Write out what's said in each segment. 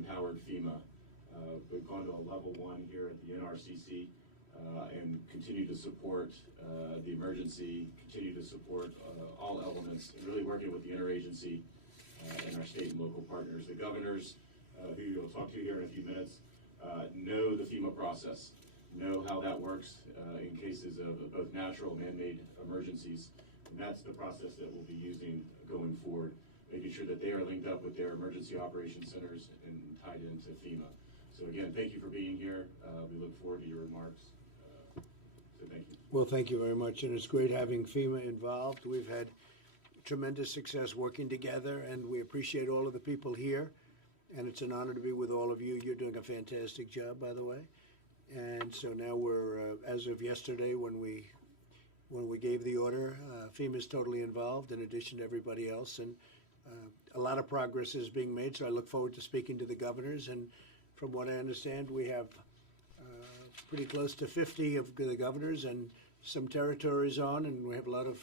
empowered FEMA. We've gone to a level 1 here at the NRCC and continue to support the emergency, continue to support all elements, and really working with the interagency and our state and local partners. The governors, who you'll talk to here in a few minutes, know the FEMA process, know how that works in cases of both natural and man-made emergencies. And that's the process that we'll be using going forward, making sure that they are linked up with their emergency operations centers and tied into FEMA. So again, thank you for being here. We look forward to your remarks. So thank you. Well, thank you very much. And it's great having FEMA involved. We've had tremendous success working together, and we appreciate all of the people here. And it's an honor to be with all of you. You're doing a fantastic job, by the way. And so now we're, as of yesterday, when we gave the order, FEMA is totally involved in addition to everybody else. And a lot of progress is being made, so I look forward to speaking to the governors. And from what I understand, we have pretty close to 50 of the governors and some territories on, and we have a lot of,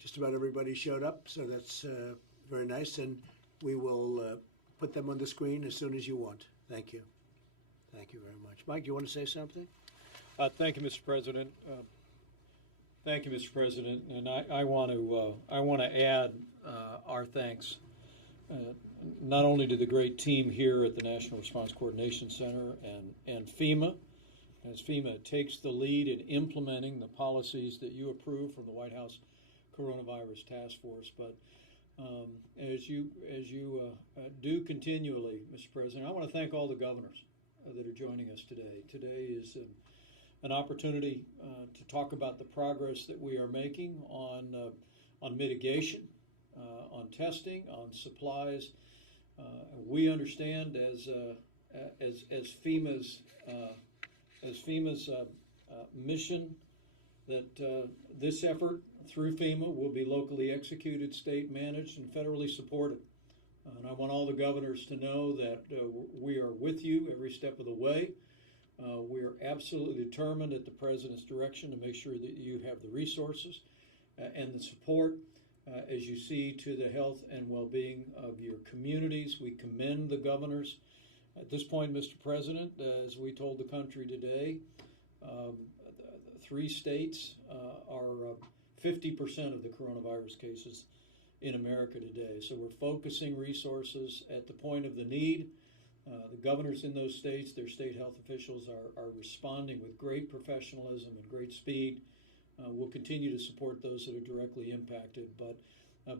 just about everybody showed up, so that's very nice. And we will put them on the screen as soon as you want. Thank you. Thank you very much. Mike, you want to say something? Thank you, Mr. President. Thank you, Mr. President. And I want to add our thanks not only to the great team here at the National Response Coordination Center and FEMA, as FEMA takes the lead in implementing the policies that you approve from the White House Coronavirus Task Force, but as you do continually, Mr. President, I want to thank all the governors that are joining us today. Today is an opportunity to talk about the progress that we are making on mitigation, on testing, on supplies. We understand as FEMA's mission that this effort through FEMA will be locally executed, state managed, and federally supported. And I want all the governors to know that we are with you every step of the way. We are absolutely determined at the President's direction to make sure that you have the resources and the support as you see to the health and well-being of your communities. We commend the governors. At this point, Mr. President, as we told the country today, 3 states are 50% of the coronavirus cases in America today. So we're focusing resources at the point of the need. The governors in those states, their state health officials are responding with great professionalism and great speed. We'll continue to support those that are directly impacted. But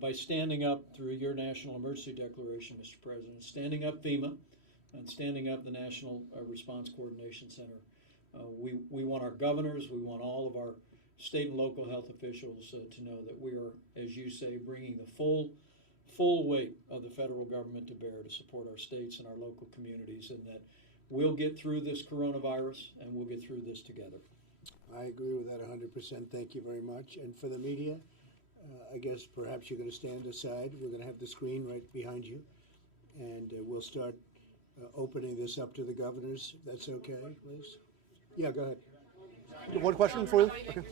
by standing up through your national emergency declaration, Mr. President, standing up FEMA and standing up the National Response Coordination Center, we want our governors, we want all of our state and local health officials to know that we are, as you say, bringing the full weight of the federal government to bear to support our states and our local communities, and that we'll get through this coronavirus and we'll get through this together. I agree with that 100%. Thank you very much. And for the media, I guess perhaps you're going to stand aside. We're going to have the screen right behind you, and we'll start opening this up to the governors. If that's okay, please. Yeah, go ahead. One question for you? Okay.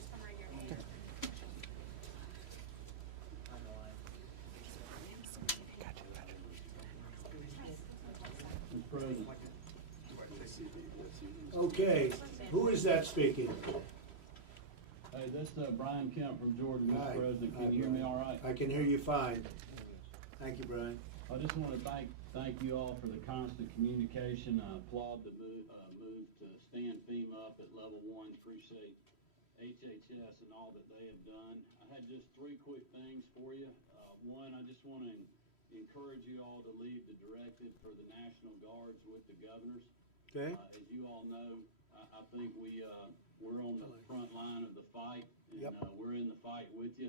Okay, who is that speaking? Hey, this is Brian Kemp from Georgia, Mr. Hi. President. Can Hi, you hear me Brian. all right? I can hear you fine. Thank you, Brian. I just want to thank you all for the constant communication. I applaud the move to stand FEMA up at level 1, appreciate HHS and all that they have done. I had just 3 quick things for you. One, I just want to encourage you all to leave the directive for the National Guards with the governors. Okay. As you all know, I think we're on the front line of the fight, and Yep. We're in the fight with you.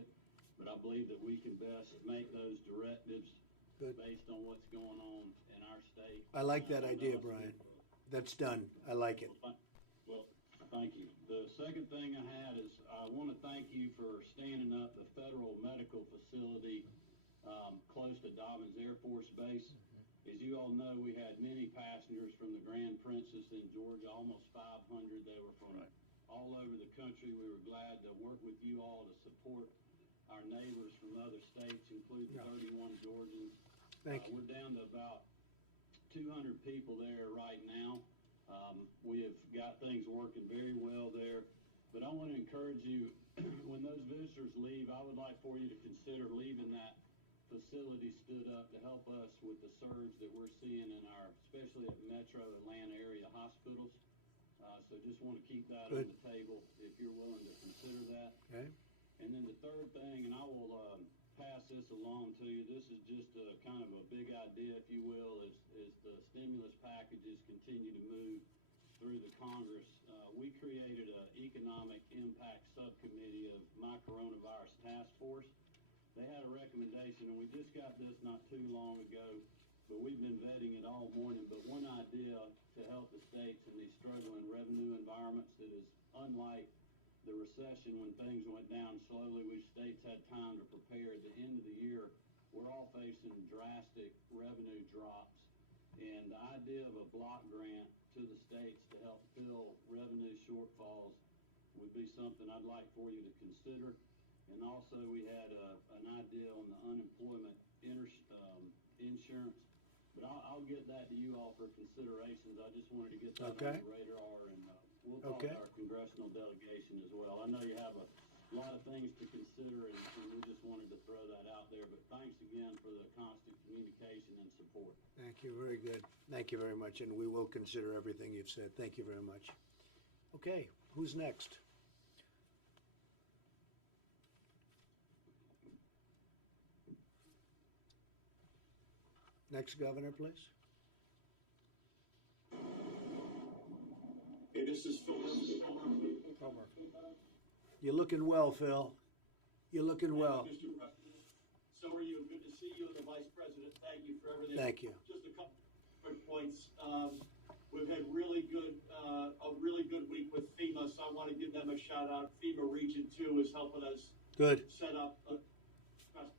But I believe that we can best make those directives Good. based on what's going on in our state. I like that idea, Brian. That's done. I like it. Well, thank you. The second thing I had is I want to thank you for standing up the federal medical facility close to Dobbins Air Force Base. As you all know, we had many passengers from the Grand Princess in Georgia, almost 500. They were from all over the country. We were glad to work with you all to support our neighbors from other states, including 31 Georgians. Thank you. We're down to about 200 people there right now. We have got things working very well there. But I want to encourage you, when those visitors leave, I would like for you to consider leaving that facility stood up to help us with the surge that we're seeing in our, especially at Metro Atlanta area hospitals. So just want to keep that Good. on the table if you're willing to consider that. Okay. And then the third thing, and I will pass this along to you, this is just a kind of a big idea, if you will, is the stimulus packages continue to move through the Congress. We created an economic impact subcommittee of my coronavirus task force. They had a recommendation, and we just got this not too long ago, but we've been vetting it all morning. But one idea to help the states in these struggling revenue environments that is unlike the recession when things went down slowly, which states had time to prepare. At the end of the year, we're all facing drastic revenue drops. And the idea of a block grant to the states to help fill revenue shortfalls would be something I'd like for you to consider. And also we had an idea on the unemployment insurance, but I'll get that to you all for considerations. I just wanted to get that Okay. on the radar, and we'll talk Okay. to our congressional delegation as well. I know you have a lot of things to consider, and we just wanted to throw that out there. But thanks again for the constant communication and support. Thank you. Very good. Thank you very much. And we will consider everything you've said. Thank you very much. Okay. Who's next? Next governor, please. Hey, this is Phil Murphy. You're looking well, Phil. You're looking well. Mr. President. So are you. Good to see you and the Vice President. Thank you for everything. Thank you. Just a couple quick points. We've had a really good week with FEMA, so I want to give them a shout out. FEMA Region 2 is helping us Good. set up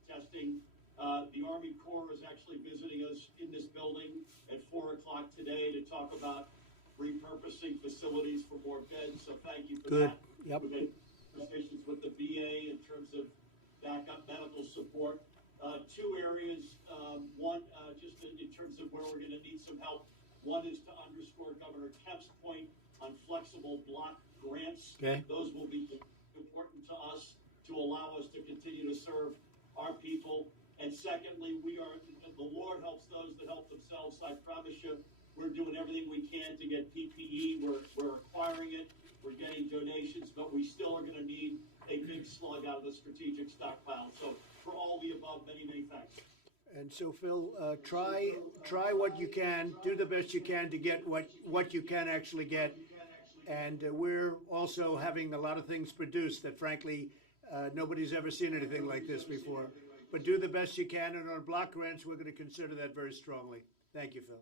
testing. The Army Corps is actually visiting us in this building at 4 o'clock today to talk about repurposing facilities for more beds. So thank you for Good. that. Yep. We've had conversations with the VA in terms of backup medical support. Two areas. One, just in terms of where we're going to need some help. One is to underscore Governor Kemp's point on flexible block grants. Okay. Those will be important to us to allow us to continue to serve our people. And secondly, the Lord helps those that help themselves. I promise you, we're doing everything we can to get PPE. We're acquiring it. We're getting donations, but we still are going to need a big slug out of the strategic stockpile. So for all the above, many, many thanks. And so, Phil, try what you can, do the best you can to get what you can actually get. And we're also having a lot of things produced that, frankly, nobody's ever seen anything like this before. But do the best you can, and on block grants, we're going to consider that very strongly. Thank you, Phil.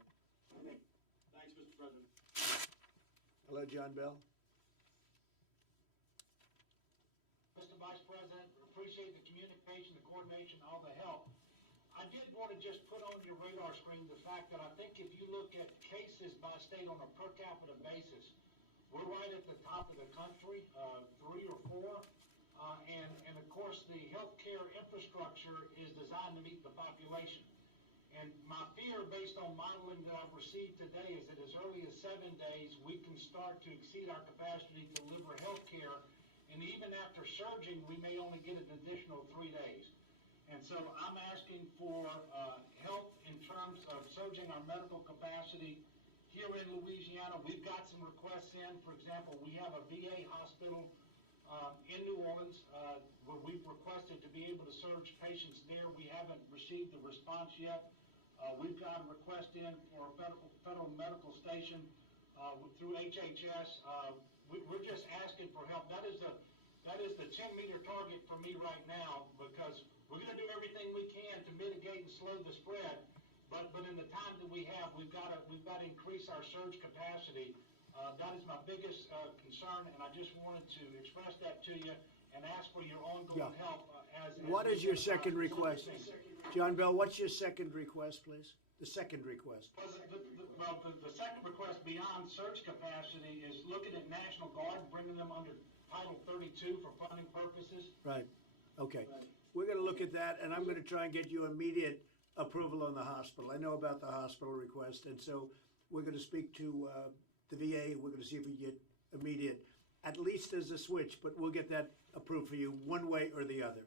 Thanks, Mr. President. Hello, John Bell. Mr. Vice President, appreciate the communication, the coordination, all the help. I did want to just put on your radar screen the fact that I think if you look at cases by state on a per capita basis, we're right at the top of the country, 3 or 4. And of course, the healthcare infrastructure is designed to meet the population. And my fear, based on modeling that I've received today, is that as early as 7 days, we can start to exceed our capacity to deliver healthcare. And even after surging, we may only get an additional 3 days. And so I'm asking for help in terms of surging our medical capacity here in Louisiana. We've got some requests in. For example, we have a VA hospital in New Orleans where we've requested to be able to surge patients there. We haven't received the response yet. We've got a request in for a federal medical station through HHS. We're just asking for help. That is the 10-meter target for me right now, because we're going to do everything we can to mitigate and slow the spread. But in the time that we have, we've got to increase our surge capacity. That is my biggest concern, and I just wanted to express that to you and ask for your ongoing help. What is your second request? John Bell, what's your second request, please? The second request. Well, the second request beyond surge capacity is looking at National Guard, bringing them under Title 32 for funding purposes. Right. Okay. We're going to look at that, and I'm going to try and get you immediate approval on the hospital. I know about the hospital request, and so we're going to speak to the VA. We're going to see if we get immediate. At least as a switch, but we'll get that approved for you one way or the other.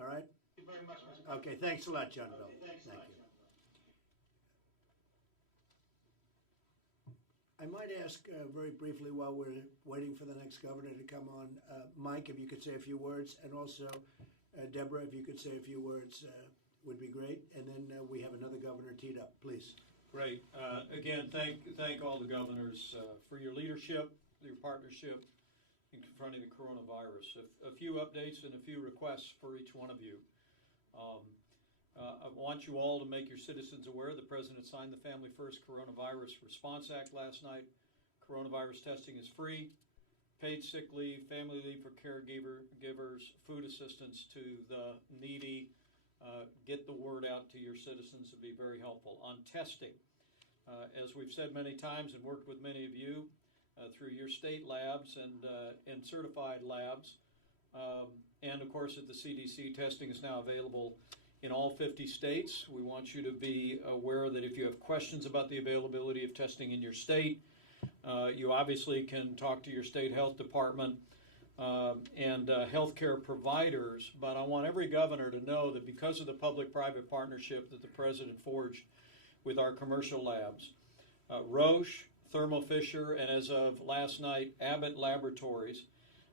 All right? Thank you very much, Mr. Okay, thanks a lot, John Bell. Thanks a Thank lot, you. John. I might ask very briefly while we're waiting for the next governor to come on, Mike, if you could say a few words, and also Deborah, if you could say a few words, would be great. And then we have another governor teed up, please. Great. Again, thank all the governors for your leadership, your partnership in confronting the coronavirus. A few updates and a few requests for each one of you. I want you all to make your citizens aware the President signed the Family First Coronavirus Response Act last night. Coronavirus testing is free. Paid sick leave, family leave for caregivers, food assistance to the needy. Get the word out to your citizens would be very helpful. On testing, as we've said many times and worked with many of you through your state labs and certified labs, and of course at the CDC, testing is now available in all 50 states. We want you to be aware that if you have questions about the availability of testing in your state, you obviously can talk to your state health department and healthcare providers, but I want every governor to know that because of the public-private partnership that the President forged with our commercial labs, Roche, Thermo Fisher, and as of last night, Abbott Laboratories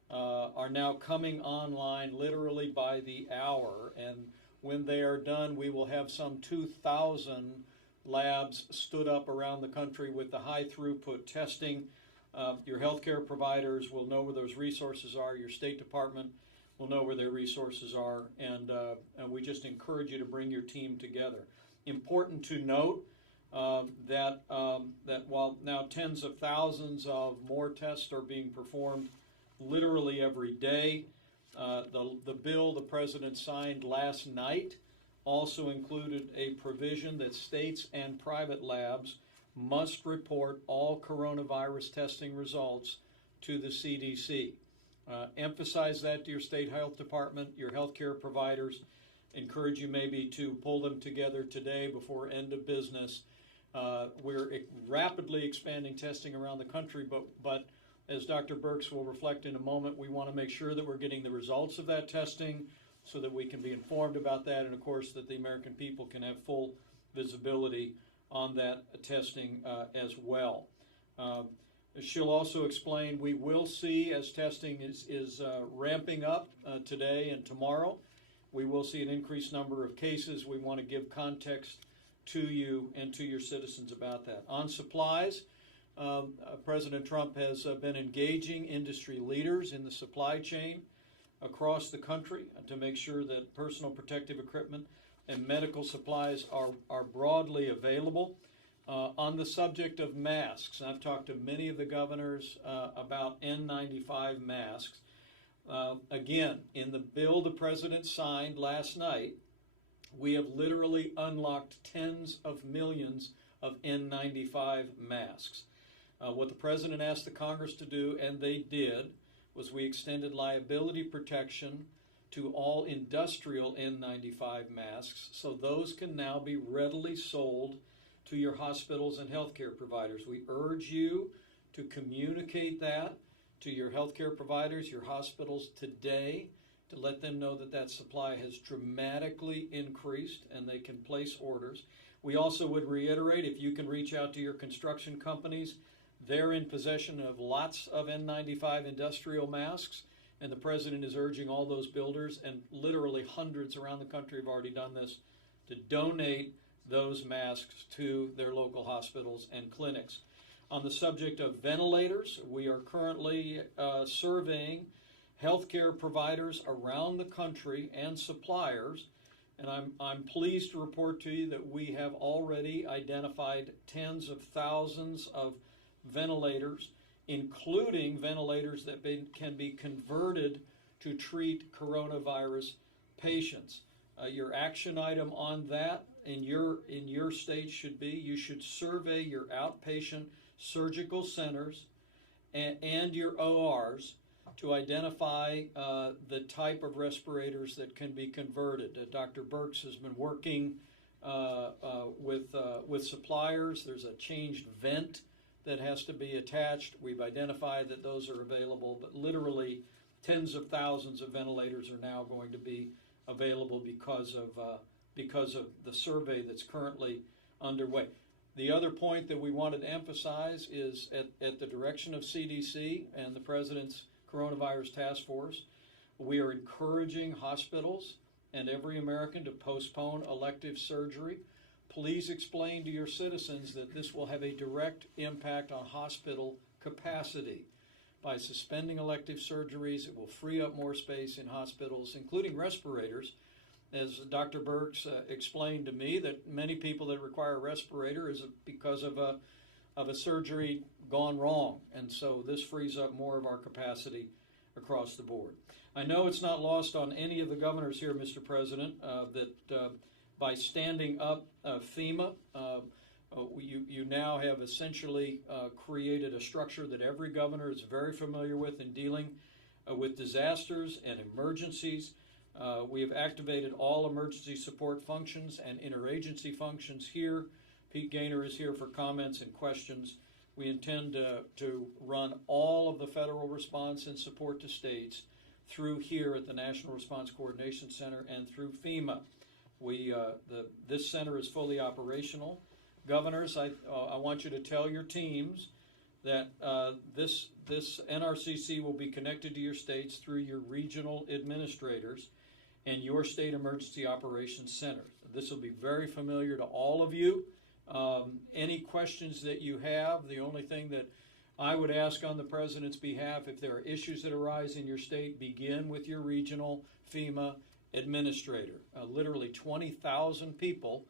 are now coming online literally by the hour, and when they are done, we will have some 2,000 labs stood up around the country with the high throughput testing. Your healthcare providers will know where those resources are. Your State Department will know where their resources are, and we just encourage you to bring your team together. Important to note that while now tens of thousands of more tests are being performed literally every day, the bill the President signed last night also included a provision that states and private labs must report all coronavirus testing results to the CDC. Emphasize that to your state health department, your healthcare providers. Encourage you maybe to pull them together today before end of business. We're rapidly expanding testing around the country, but as Dr. Birx will reflect in a moment, we want to make sure that we're getting the results of that testing so that we can be informed about that, and of course that the American people can have full visibility on that testing as well. She'll also explain we will see, as testing is ramping up today and tomorrow, we will see an increased number of cases. We want to give context to you and to your citizens about that. On supplies, President Trump has been engaging industry leaders in the supply chain across the country to make sure that personal protective equipment and medical supplies are broadly available. On the subject of masks, I've talked to many of the governors about N95 masks. Again, in the bill the President signed last night, we have literally unlocked tens of millions of N95 masks. What the President asked the Congress to do, and they did, was we extended liability protection to all industrial N95 masks, so those can now be readily sold to your hospitals and healthcare providers. We urge you to communicate that to your healthcare providers, your hospitals today, to let them know that that supply has dramatically increased and they can place orders. We also would reiterate, if you can reach out to your construction companies, they're in possession of lots of N95 industrial masks, and the President is urging all those builders, and literally hundreds around the country have already done this, to donate those masks to their local hospitals and clinics. On the subject of ventilators, we are currently surveying healthcare providers around the country and suppliers, and I'm pleased to report to you that we have already identified tens of thousands of ventilators, including ventilators that can be converted to treat coronavirus patients. Your action item on that in your state should be you should survey your outpatient surgical centers and your ORs to identify the type of respirators that can be converted. Dr. Birx has been working with suppliers. There's a changed vent that has to be attached. We've identified that those are available, but literally tens of thousands of ventilators are now going to be available because of the survey that's currently underway. The other point that we wanted to emphasize is at the direction of CDC and the President's Coronavirus Task Force, we are encouraging hospitals and every American to postpone elective surgery. Please explain to your citizens that this will have a direct impact on hospital capacity. By suspending elective surgeries, it will free up more space in hospitals, including respirators. As Dr. Burks explained to me, that many people that require a respirator is because of a surgery gone wrong, and so this frees up more of our capacity across the board. I know it's not lost on any of the governors here, Mr. President, that by standing up FEMA, you now have essentially created a structure that every governor is very familiar with in dealing with disasters and emergencies. We have activated all emergency support functions and interagency functions here. Pete Gaynor is here for comments and questions. We intend to run all of the federal response and support to states through here at the National Response Coordination Center and through FEMA. This center is fully operational. Governors, I want you to tell your teams that this NRCC will be connected to your states through your regional administrators and your state emergency operations center. This will be very familiar to all of you. Any questions that you have, the only thing that I would ask on the President's behalf, if there are issues that arise in your state, begin with your regional FEMA administrator. Literally 20,000 people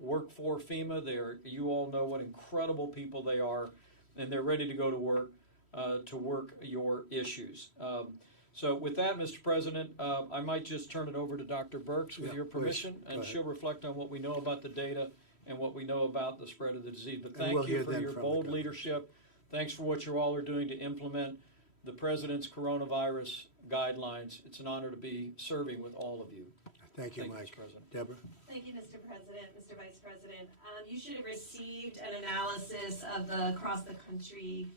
work for FEMA. You all know what incredible people they are, and they're ready to go to work your issues. So with that, Mr. President, I might just turn it over to Dr. Burks with your permission, and she'll reflect on what we know about the data and what we know about the spread of the disease. But thank you for your bold leadership. Thanks for what you all are doing to implement the President's coronavirus guidelines. It's an honor to be serving with all of you. Thank you, Mike. Mr. President. Deborah? Thank you, Mr. President, Mr. Vice President. You should have received an analysis of the across the country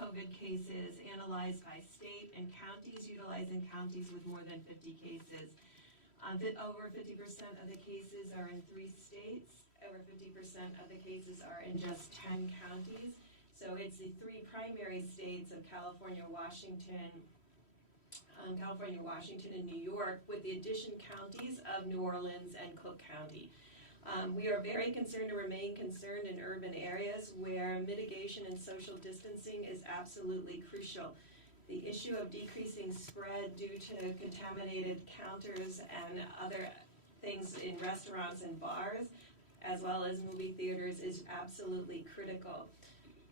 COVID cases analyzed by state and counties, utilizing counties with more than 50 cases. Over 50% of the cases are in 3 states. Over 50% of the cases are in just 10 counties. So it's the 3 primary states of California, Washington, and New York, with the addition counties of New Orleans and Cook County. We are very concerned and remain concerned in urban areas where mitigation and social distancing is absolutely crucial. The issue of decreasing spread due to contaminated counters and other things in restaurants and bars, as well as movie theaters, is absolutely critical.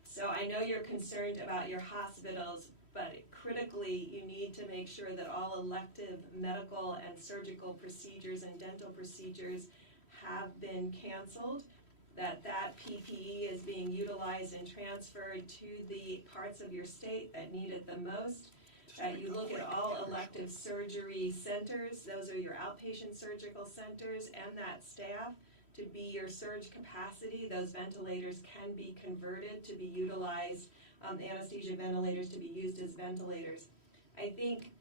So I know you're concerned about your hospitals, but critically, you need to make sure that all elective medical and surgical procedures and dental procedures have been canceled, that PPE is being utilized and transferred to the parts of your state that need it the most, that you look at all elective surgery centers, those are your outpatient surgical centers, and that staff to be your surge capacity. Those ventilators can be converted to be utilized, anesthesia ventilators to be used as ventilators. I think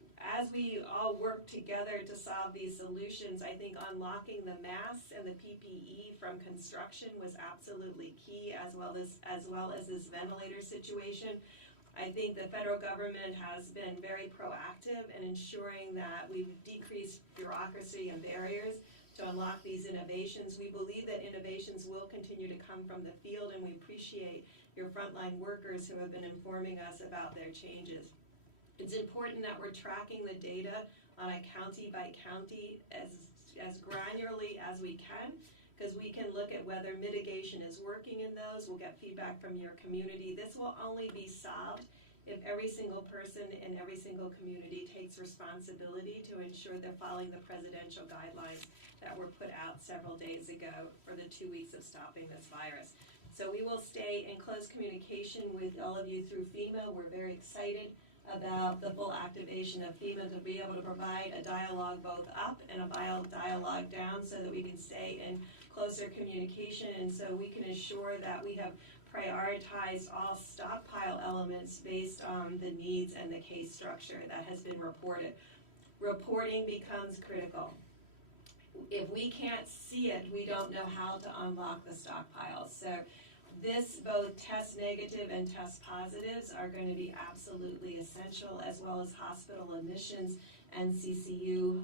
as we all work together to solve these solutions, I think unlocking the masks and the PPE from construction was absolutely key, as well as this ventilator situation. I think the federal government has been very proactive in ensuring that we've decreased bureaucracy and barriers to unlock these innovations. We believe that innovations will continue to come from the field, and we appreciate your frontline workers who have been informing us about their changes. It's important that we're tracking the data on a county by county as granularly as we can, because we can look at whether mitigation is working in those. We'll get feedback from your community. This will only be solved if every single person in every single community takes responsibility to ensure they're following the presidential guidelines that were put out several days ago for the 2 weeks of stopping this virus. So we will stay in close communication with all of you through FEMA. We're very excited about the full activation of FEMA to be able to provide a dialogue both up and a dialogue down so that we can stay in closer communication and so we can ensure that we have prioritized all stockpile elements based on the needs and the case structure that has been reported. Reporting becomes critical. If we can't see it, we don't know how to unlock the stockpiles. So this, both test negative and test positives, are going to be absolutely essential, as well as hospital admissions and CCU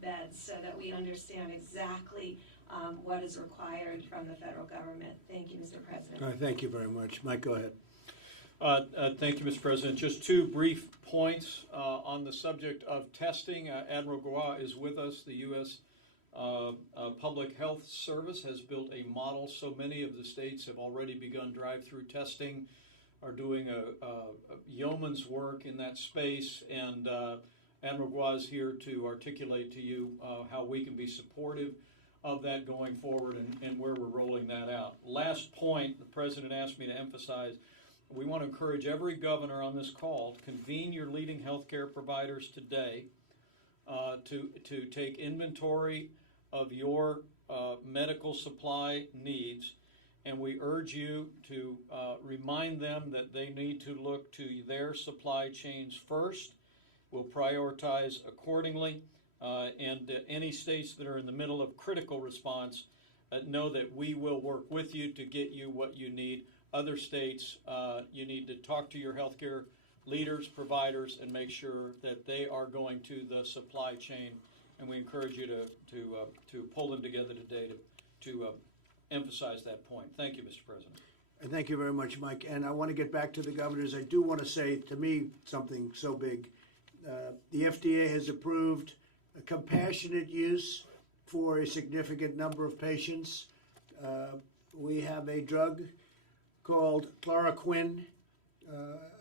beds, so that we understand exactly what is required from the federal government. Thank you, Mr. President. All right, thank you very much. Mike, go ahead. Thank you, Mr. President. Just two brief points on the subject of testing. Admiral Goa is with us. The U.S. Public Health Service has built a model. So many of the states have already begun drive-through testing, are doing a yeoman's work in that space, and Admiral Goa is here to articulate to you how we can be supportive of that going forward and where we're rolling that out. Last point, the President asked me to emphasize, we want to encourage every governor on this call to convene your leading healthcare providers today to take inventory of your medical supply needs, and we urge you to remind them that they need to look to their supply chains first. We'll prioritize accordingly, and any states that are in the middle of critical response know that we will work with you to get you what you need. Other states, you need to talk to your healthcare leaders, providers, and make sure that they are going to the supply chain. And we encourage you to pull them together today to emphasize that point. Thank you, Mr. President. And thank you very much, Mike. And I want to get back to the governors. I do want to say, to me, something so big. The FDA has approved a compassionate use for a significant number of patients. We have a drug called chloroquine.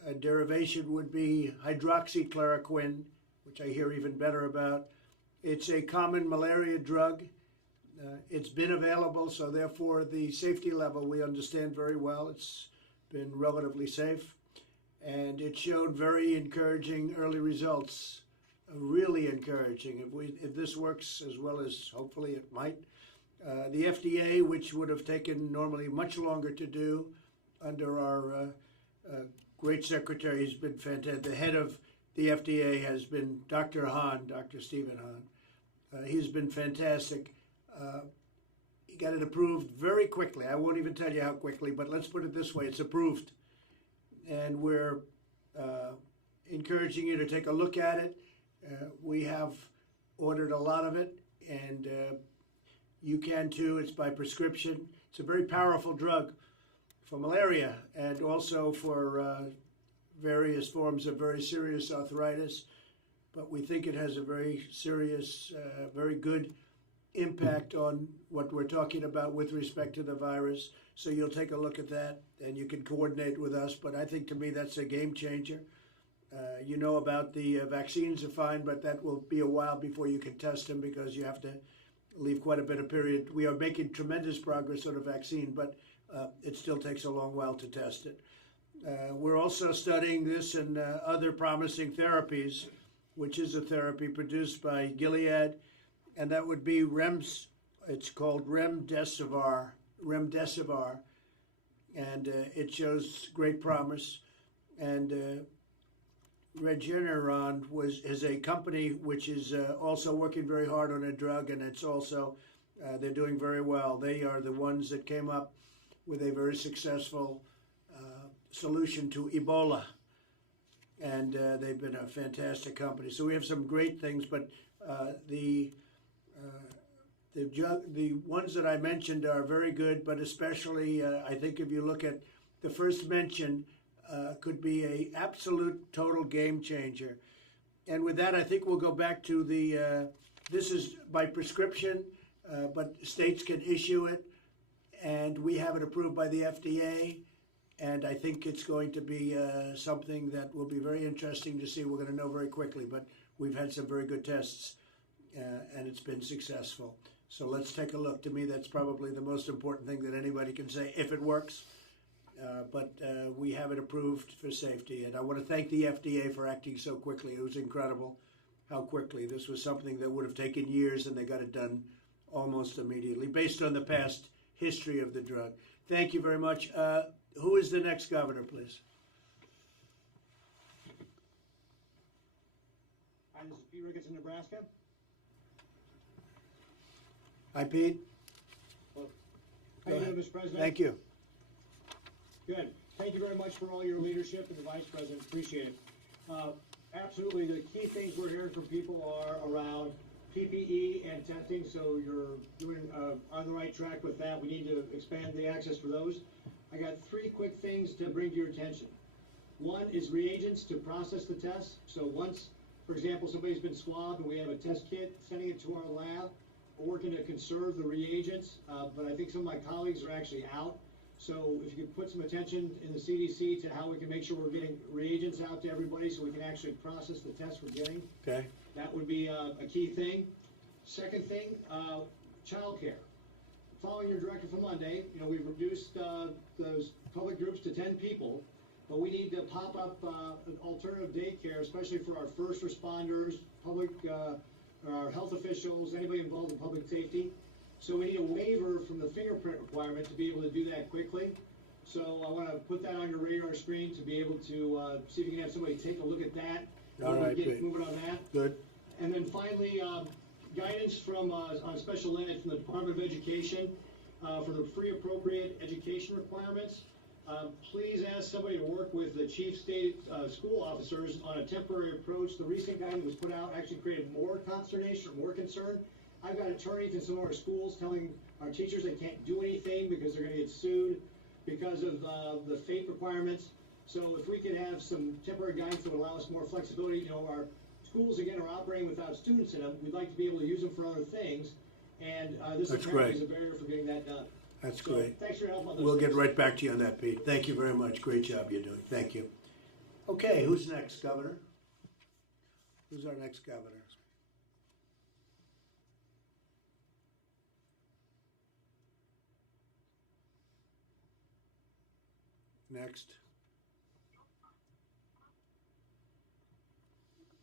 A derivation would be hydroxychloroquine, which I hear even better about. It's a common malaria drug. It's been available, so therefore the safety level we understand very well. It's been relatively safe, and it showed very encouraging early results, really encouraging. If this works as well as hopefully it might, the FDA, which would have taken normally much longer to do under our great secretary, has been fantastic. The head of the FDA has been Dr. Hahn, Dr. Stephen Hahn. He's been fantastic. He got it approved very quickly. I won't even tell you how quickly, but let's put it this way. It's approved. And we're encouraging you to take a look at it. We have ordered a lot of it, and you can too. It's by prescription. It's a very powerful drug for malaria and also for various forms of very serious arthritis. But we think it has a very serious, very good impact on what we're talking about with respect to the virus. So you'll take a look at that and you can coordinate with us. But I think to me that's a game changer. You know about the vaccines are fine, but that will be a while before you can test them because you have to leave quite a bit of period. We are making tremendous progress on a vaccine, but it still takes a long while to test it. We're also studying this and other promising therapies, which is a therapy produced by Gilead, and that would be it's called remdesivir, and it shows great promise. And Regeneron is a company which is also working very hard on a drug, and it's also, they're doing very well. They are the ones that came up with a very successful solution to Ebola, and they've been a fantastic company. So we have some great things, but the ones that I mentioned are very good, but especially I think if you look at the first mention, could be a absolute total game changer. And with that, I think we'll go back to this is by prescription, but states can issue it, and we have it approved by the FDA. And I think it's going to be something that will be very interesting to see. We're going to know very quickly, but we've had some very good tests, and it's been successful. So let's take a look. To me, that's probably the most important thing that anybody can say. If it works, but we have it approved for safety. And I want to thank the FDA for acting so quickly. It was incredible how quickly. This was something that would have taken years, and they got it done almost immediately, based on the past history of the drug. Thank you very much. Who is the next governor, please? Hi, this is Pete Ricketts in Nebraska. Hi, Pete. Well, how you doing, Mr. President? Thank you. Good. Thank you very much for all your leadership and the Vice President. Appreciate it. Absolutely, the key things we're hearing from people are around PPE and testing, so you're doing on the right track with that. We need to expand the access for those. I got 3 quick things to bring to your attention. One is reagents to process the tests. So once, for example, somebody's been swabbed and we have a test kit, sending it to our lab, we're working to conserve the reagents, but I think some of my colleagues are actually out. So if you could put some attention in the CDC to how we can make sure we're getting reagents out to everybody so we can actually process the tests we're getting. Okay. That would be a key thing. Second thing, childcare. Following your directive from Monday, we've reduced those public groups to 10 people, but we need to pop up alternative daycare, especially for our first responders, public, our health officials, anybody involved in public safety. So we need a waiver from the fingerprint requirement to be able to do that quickly. So I want to put that on your radar screen to be able to see if you can have somebody take a look at that. All right, get great. moving on that. Good. And then finally, guidance from on special ed from the Department of Education for the free appropriate education requirements. Please ask somebody to work with the chief state school officers on a temporary approach. The recent guidance was put out actually created more consternation, more concern. I've got attorneys in some of our schools telling our teachers they can't do anything because they're going to get sued because of the FAPE requirements. So if we could have some temporary guidance that would allow us more flexibility, our schools again are operating without students in them. We'd like to be able to use them for other things, and this apparently is a barrier for getting that done. That's So, great. thanks for your help on those We'll get things. right back to you on that, Pete. Thank you very much. Great job you're doing. Thank you. Okay, who's next, Governor? Who's our next governor? Next.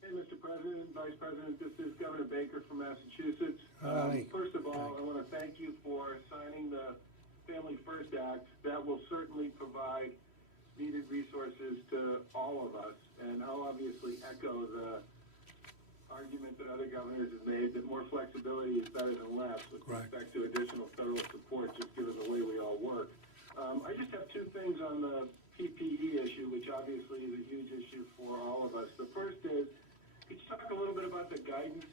Hey, Mr. President, Vice President, this is Governor Baker from Massachusetts. Hi. First of all, I want to thank you for signing the Family First Act. That will certainly provide needed resources to all of us, and I'll obviously echo the argument that other governors have made that more flexibility is better than less with respect to additional federal support, just given the way we all work. I just have 2 things on the PPE issue, which obviously is a huge issue for all of us. The first is, could you talk a little bit about the guidance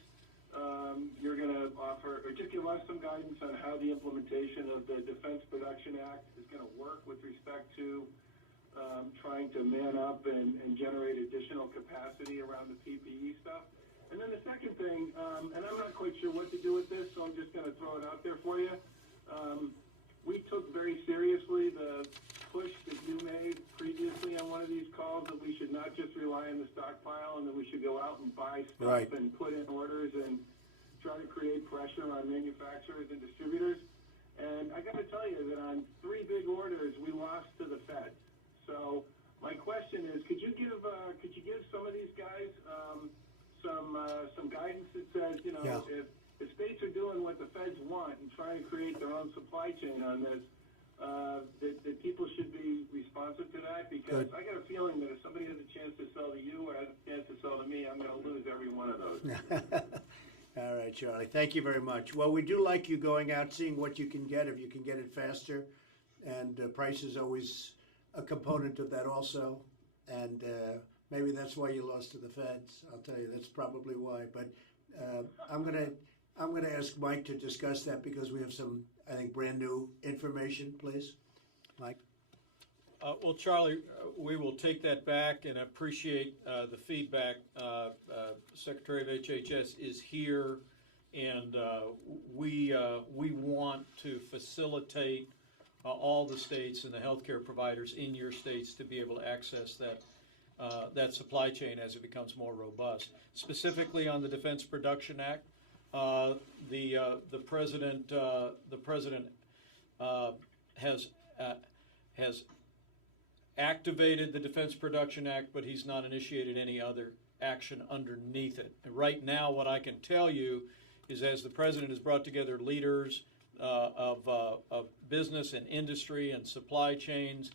you're going to offer, or just give us some guidance on how the implementation of the Defense Production Act is going to work with respect to trying to man up and generate additional capacity around the PPE stuff? And then the second thing, and I'm not quite sure what to do with this, so I'm just going to throw it out there for you. We took very seriously the push that you made previously on one of these calls that we should not just rely on the stockpile and that we should go out and buy stuff and put in orders and try to create pressure on manufacturers and distributors. And I got to tell you that on 3 big orders, we lost to the Feds. So my question is, could you give some of these guys some guidance that says, if states are doing what the Feds want and trying to create their own supply chain on this, that people should be responsive to that? Because I got a feeling that if somebody has a chance to sell to you or has a chance to sell to me, I'm going to lose every one of those. All right, Charlie. Thank you very much. Well, we do like you going out, seeing what you can get, if you can get it faster. And price is always a component of that also. And maybe that's why you lost to the Feds. I'll tell you, that's probably why. But I'm going to ask Mike to discuss that because we have some, I think, brand new information, please. Mike? Well, Charlie, we will take that back and appreciate the feedback. Secretary of HHS is here, and we want to facilitate all the states and the healthcare providers in your states to be able to access that supply chain as it becomes more robust. Specifically on the Defense Production Act, the president has activated the Defense Production Act, but he's not initiated any other action underneath it. And right now, what I can tell you is, as the President has brought together leaders of business and industry and supply chains,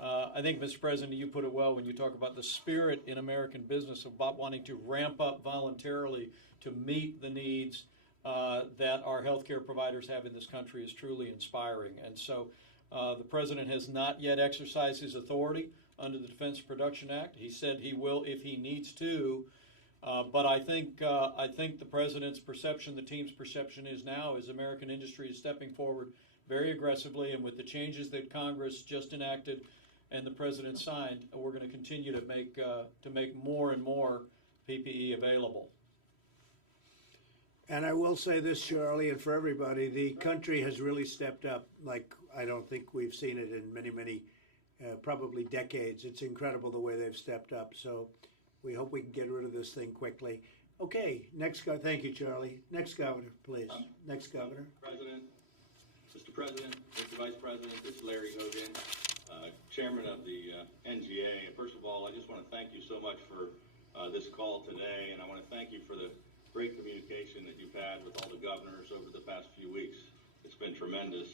I think, Mr. President, you put it well when you talk about the spirit in American business about wanting to ramp up voluntarily to meet the needs that our healthcare providers have in this country is truly inspiring. And so the President has not yet exercised his authority under the Defense Production Act. He said he will if he needs to. But I think the President's perception, the team's perception is now is American industry is stepping forward very aggressively, and with the changes that Congress just enacted and the President signed, we're going to continue to make more and more PPE available. And I will say this, Charlie, and for everybody, the country has really stepped up like I don't think we've seen it in many, probably decades. It's incredible the way they've stepped up. So we hope we can get rid of this thing quickly. Okay, thank you, Charlie. Next governor, please. Next governor. Mr. President, Mr. Vice President, this is Larry Hogan, Chairman of the NGA. And first of all, I just want to thank you so much for this call today, and I want to thank you for the great communication that you've had with all the governors over the past few weeks. It's been tremendous.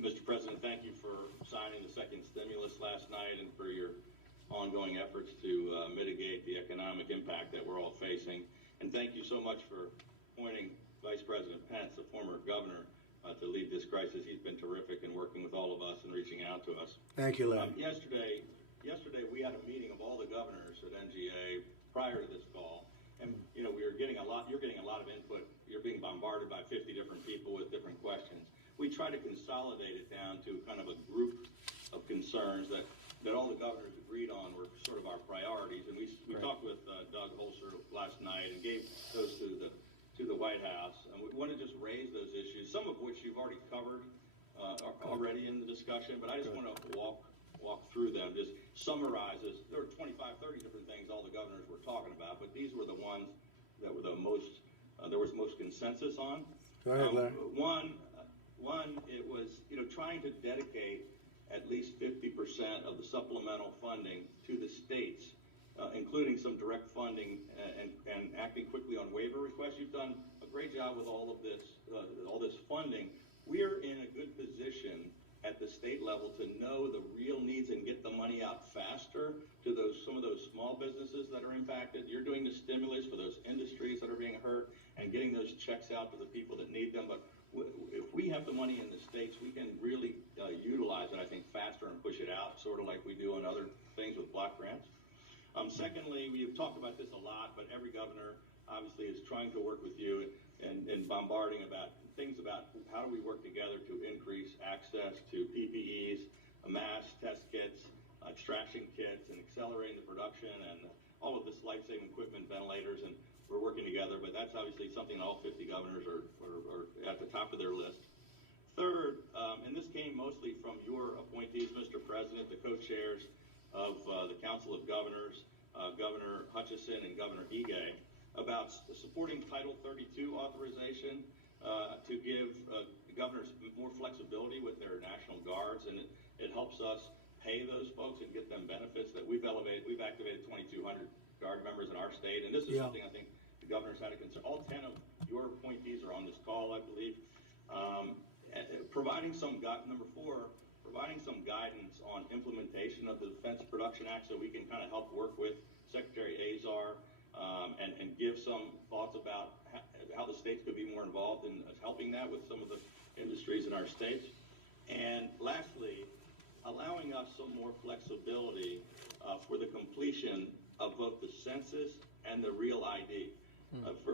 Mr. President, thank you for signing the second stimulus last night and for your ongoing efforts to mitigate the economic impact that we're all facing. And thank you so much for appointing Vice President Pence, the former governor, to lead this crisis. He's been terrific in working with all of us and reaching out to us. Thank you, Larry. Yesterday we had a meeting of all the governors at NGA prior to this call. And, you're getting a lot of input. You're being bombarded by 50 different people with different questions. We try to consolidate it down to kind of a group of concerns that all the governors agreed on were sort of our priorities. And we talked with Doug Holzer last night and gave those to the White House. And we want to just raise those issues, some of which you've already covered already in the discussion, but I just want to walk through them, just summarizes. There were 25, 30 different things all the governors were talking about, but these were the ones that were the most, there was most consensus on. Go ahead, Larry. One, it was, trying to dedicate at least 50% of the supplemental funding to the states, including some direct funding and acting quickly on waiver requests. You've done a great job with all of this funding. We're in a good position at the state level to know the real needs and get the money out faster to some of those small businesses that are impacted. You're doing the stimulus for those industries that are being hurt and getting those checks out to the people that need them. But if we have the money in the states, we can really utilize it, I think, faster and push it out, sort of like we do on other things with block grants. Secondly, we've talked about this a lot, but every governor obviously is trying to work with you and bombarding about things about how do we work together to increase access to PPEs, masks, test kits, extraction kits, and accelerating the production and all of this life-saving equipment, ventilators, and we're working together. But that's obviously something all 50 governors are at the top of their list. Third, and this came mostly from your appointees, Mr. President, the co-chairs of the Council of Governors, Governor Hutchison and Governor Ige, about supporting Title 32 authorization to give governors more flexibility with their National Guards, and it helps us pay those folks and get them benefits that we've activated 2,200 Guard members in our state, and this is something I think the governors had a concern. All 10 of your appointees are on this call, I believe. Number 4, providing some guidance on implementation of the Defense Production Act so we can kind of help work with Secretary Azar and give some thoughts about how the states could be more involved in helping that with some of the industries in our states. And lastly, allowing us some more flexibility for the completion of both the census and the real ID.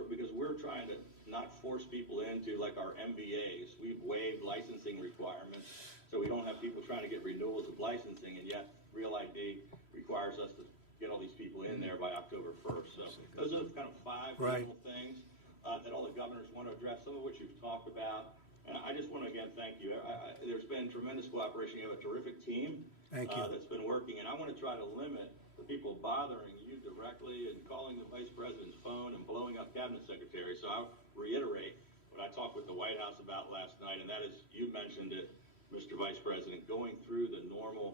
Because we're trying to not force people into like our MBAs. We've waived licensing requirements, so we don't have people trying to get renewals of licensing, and yet real ID requires us to get all these people in there by October 1st. So those are kind of 5 little things that all the governors want to address, some of which you've talked about. And I just want to, again, thank you. There's been tremendous cooperation. You have a terrific team that's been working, and I want to try to limit the people bothering you directly and calling the Vice President's phone and blowing up Cabinet Secretaries. So I'll reiterate what I talked with the White House about last night, and that is, you mentioned it, Mr. Vice President, going through the normal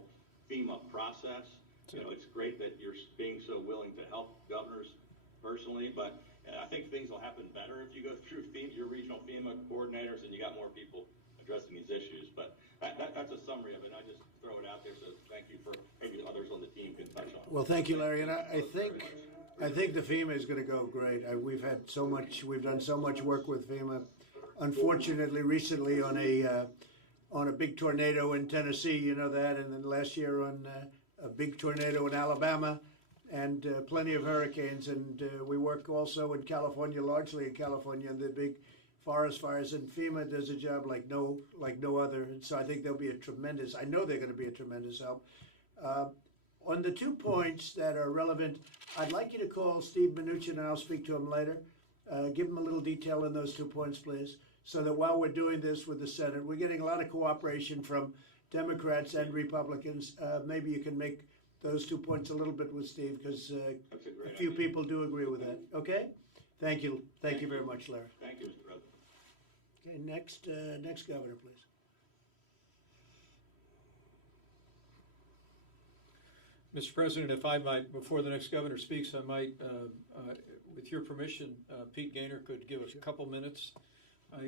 FEMA process. You know, it's great that you're being so willing to help governors personally, but I think things will happen better if you go through FEMA, your regional FEMA coordinators, and you got more people addressing these issues. But that's a summary of it. I just throw it out there, so thank you for maybe others on the team can touch on it. Well, thank you, Larry. And I think the FEMA is going to go great. We've done so much work with FEMA. Unfortunately, recently on a big tornado in Tennessee, you know that, and then last year on a big tornado in Alabama, and plenty of hurricanes. And we work also in California, largely in California, and the big forest fires. And FEMA does a job like no other. And so I think they'll be I know they're going to be a tremendous help. On the 2 points that are relevant, I'd like you to call Steve Mnuchin, and I'll speak to him later. Give him a little detail on those 2 points, please, so that while we're doing this with the Senate, we're getting a lot of cooperation from Democrats and Republicans. Maybe you can make those 2 points a little bit with Steve, because a few people do agree with that. Okay? Thank you. Thank you very much, Larry. Thank you, Mr. President. Okay, next governor, please. Mr. President, if I might, before the next governor speaks, I might, with your permission, Pete Gaynor could give us a couple minutes.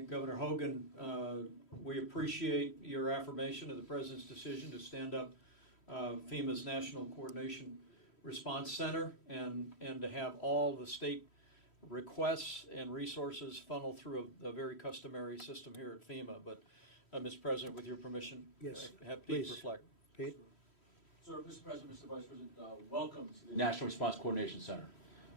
Governor Hogan, we appreciate your affirmation of the President's decision to stand up FEMA's National Coordination Response Center and to have all the state requests and resources funnel through a very customary system here at FEMA. But, Mr. President, with your permission, yes, have Pete please reflect. Pete? Sir, Mr. President, Mr. Vice President, welcome to the National Response Coordination Center.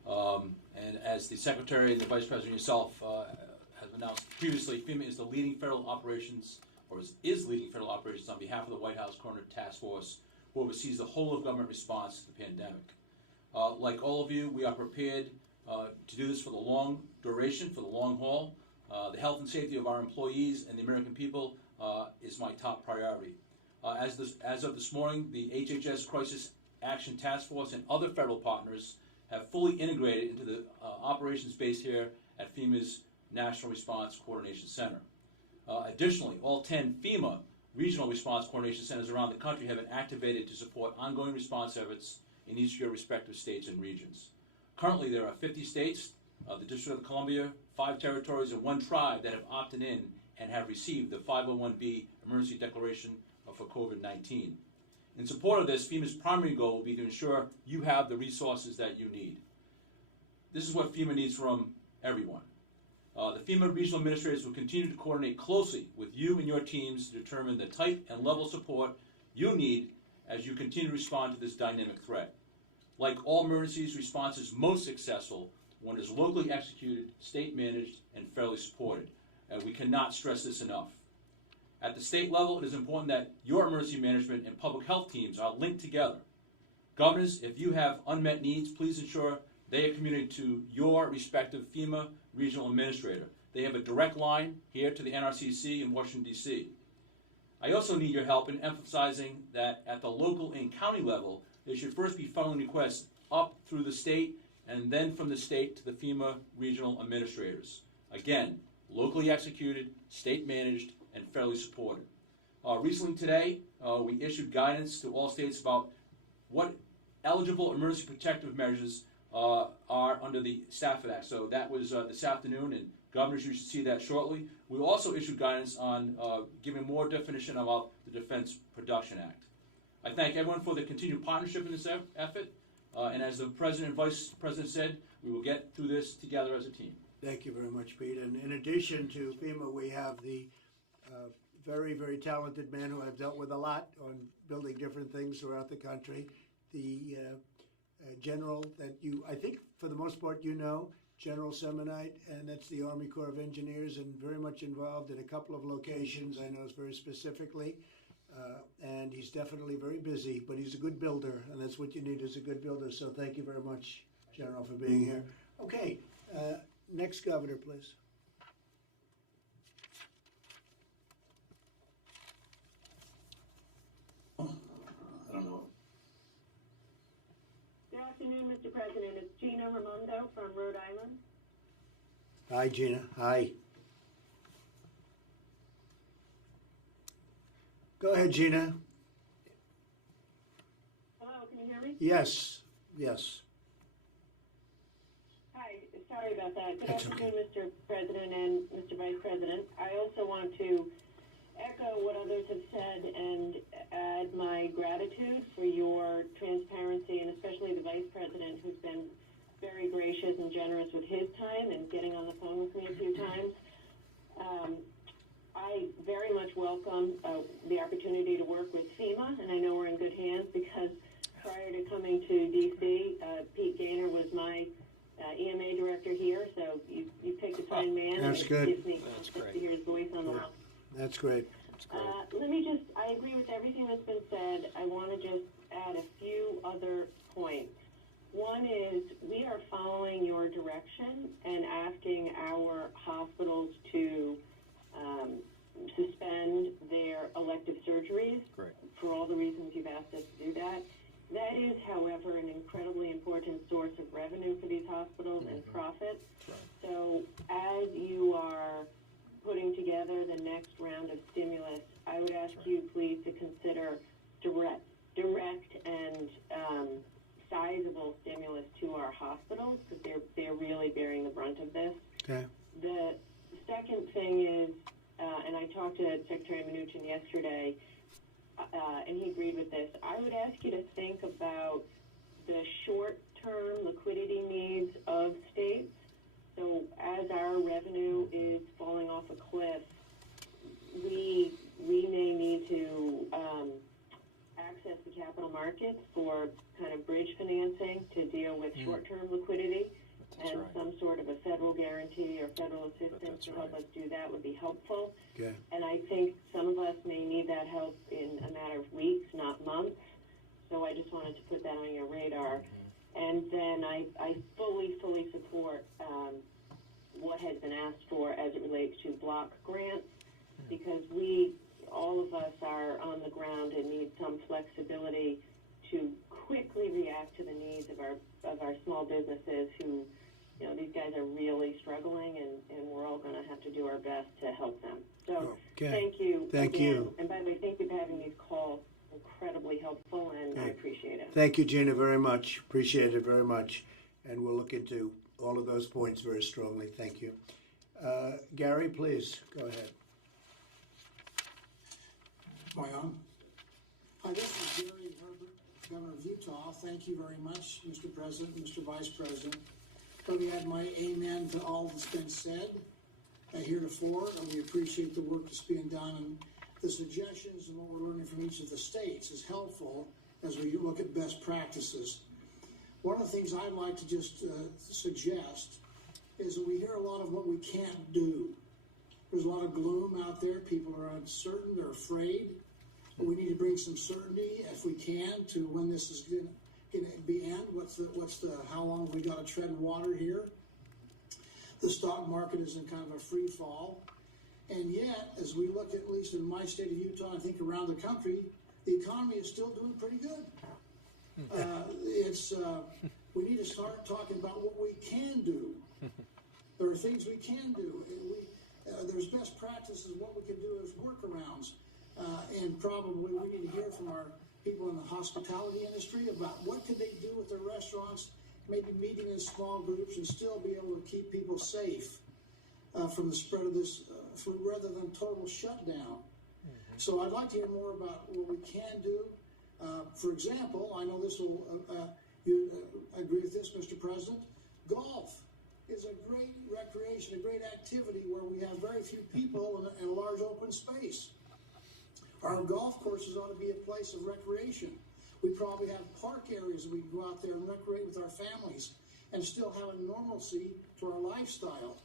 And as the Secretary and the Vice President yourself have announced previously, FEMA is the leading federal operations, or is leading federal operations on behalf of the White House Coordinated Task Force, who oversees the whole of government response to the pandemic. Like all of you, we are prepared to do this for the long duration, for the long haul. The health and safety of our employees and the American people is my top priority. As of this morning, the HHS Crisis Action Task Force and other federal partners have fully integrated into the operations base here at FEMA's National Response Coordination Center. Additionally, all 10 FEMA regional response coordination centers around the country have been activated to support ongoing response efforts in each of your respective states and regions. Currently, there are 50 states, the District of Columbia, 5 territories, and 1 tribe that have opted in and have received the 501(b) emergency declaration for COVID-19. In support of this, FEMA's primary goal will be to ensure you have the resources that you need. This is what FEMA needs from everyone. The FEMA regional administrators will continue to coordinate closely with you and your teams to determine the type and level of support you need as you continue to respond to this dynamic threat. Like all emergencies, response is most successful when it is locally executed, state managed, and federally supported. We cannot stress this enough. At the state level, it is important that your emergency management and public health teams are linked together. Governors, if you have unmet needs, please ensure they are communicated to your respective FEMA regional administrator. They have a direct line here to the NRCC in Washington, D.C. I also need your help in emphasizing that at the local and county level, there should first be funneling requests up through the state and then from the state to the FEMA regional administrators. Again, locally executed, state managed, and federally supported. Recently today, we issued guidance to all states about what eligible emergency protective measures are under the Stafford Act. So that was this afternoon, and governors, you should see that shortly. We also issued guidance on giving more definition about the Defense Production Act. I thank everyone for the continued partnership in this effort, and as the President and Vice President said, we will get through this together as a team. Thank you very much, Pete. And in addition to FEMA, we have the very, very talented man who I've dealt with a lot on building different things throughout the country, the general that you, I think for the most part, you know, General Semonite, and that's the Army Corps of Engineers, and very much involved in a couple of locations, I know very specifically, and he's definitely very busy, but he's a good builder, and that's what you need is a good builder, so thank you very much, General, for being here. Okay, next governor, please. Good afternoon, Mr. President. It's Gina Raimondo from Rhode Island. Hi, Gina. Hi. Go ahead, Gina. Yes, yes. Hi, sorry about that. Good That's afternoon, Mr. President and Mr. Vice President. I also want to echo what others have said and add my gratitude for your transparency, and especially the Vice President, who's been very gracious and generous with his time and getting on the phone with me a few times. I very much welcome the opportunity to work with FEMA, and I know we're in good hands because prior to coming to D.C., Pete Gaynor was my EMA director here, so you picked a fine man. That's and good. It gives me confidence to hear his voice on the line. That's great. I agree with everything that's been said. I want to just add a few other points. One is we are following your direction and asking our hospitals to suspend their elective surgeries for all the reasons you've asked us to do that. That is, however, an incredibly important source of revenue for these hospitals and profits. So as you are putting together the next round of stimulus, I would ask you please to consider direct and sizable stimulus to our hospitals, because they're really bearing the brunt of this. Okay. The second thing is, and I talked to Secretary Mnuchin yesterday, and he agreed with this. I would ask you to think about the short-term liquidity needs of states. So as our revenue is falling off a cliff, we may need to access the capital markets for kind of bridge financing to deal with short-term liquidity, and some sort of a federal guarantee or federal assistance to help us do that would be helpful. Okay. And I think some of us may need that help in a matter of weeks, not months. So I just wanted to put that on your radar. And then I fully support what has been asked for as it relates to block grants, because all of us are on the ground and need some flexibility to quickly react to the needs of our small businesses who, these guys are really struggling, and we're all going to have to do our best to help them. So thank you. Thank again. you. And by the way, thank you for having these calls. Incredibly helpful, and I appreciate it. Thank you, Gina, very much. Appreciate it very much. And we'll look into all of those points very strongly. Thank you. Gary, please, go ahead. Am I on? Hi, this is Gary Herbert, Governor of Utah. Thank you very much, Mr. President, Mr. Vice President. Let me add my amen to all that's been said heretofore. We appreciate the work that's being done, and the suggestions and what we're learning from each of the states is helpful as we look at best practices. One of the things I'd like to just suggest is that we hear a lot of what we can't do. There's a lot of gloom out there. People are uncertain. They're afraid. But we need to bring some certainty, if we can, to when this is going to be end. How long have we got to tread water here? The stock market is in kind of a free fall. And yet, as we look at least in my state of Utah, I think around the country, the economy is still doing pretty good. We need to start talking about what we can do. There are things we can do. There's best practices. What we can do is workarounds. And probably we need to hear from our people in the hospitality industry about what could they do with their restaurants, maybe meeting in small groups and still be able to keep people safe from the spread of this flu rather than total shutdown. So I'd like to hear more about what we can do. For example, I know this will, you agree with this, Mr. President, golf is a great recreation, a great activity where we have very few people in a large open space. Our golf courses ought to be a place of recreation. We probably have park areas we can go out there and recreate with our families and still have a normalcy to our lifestyle.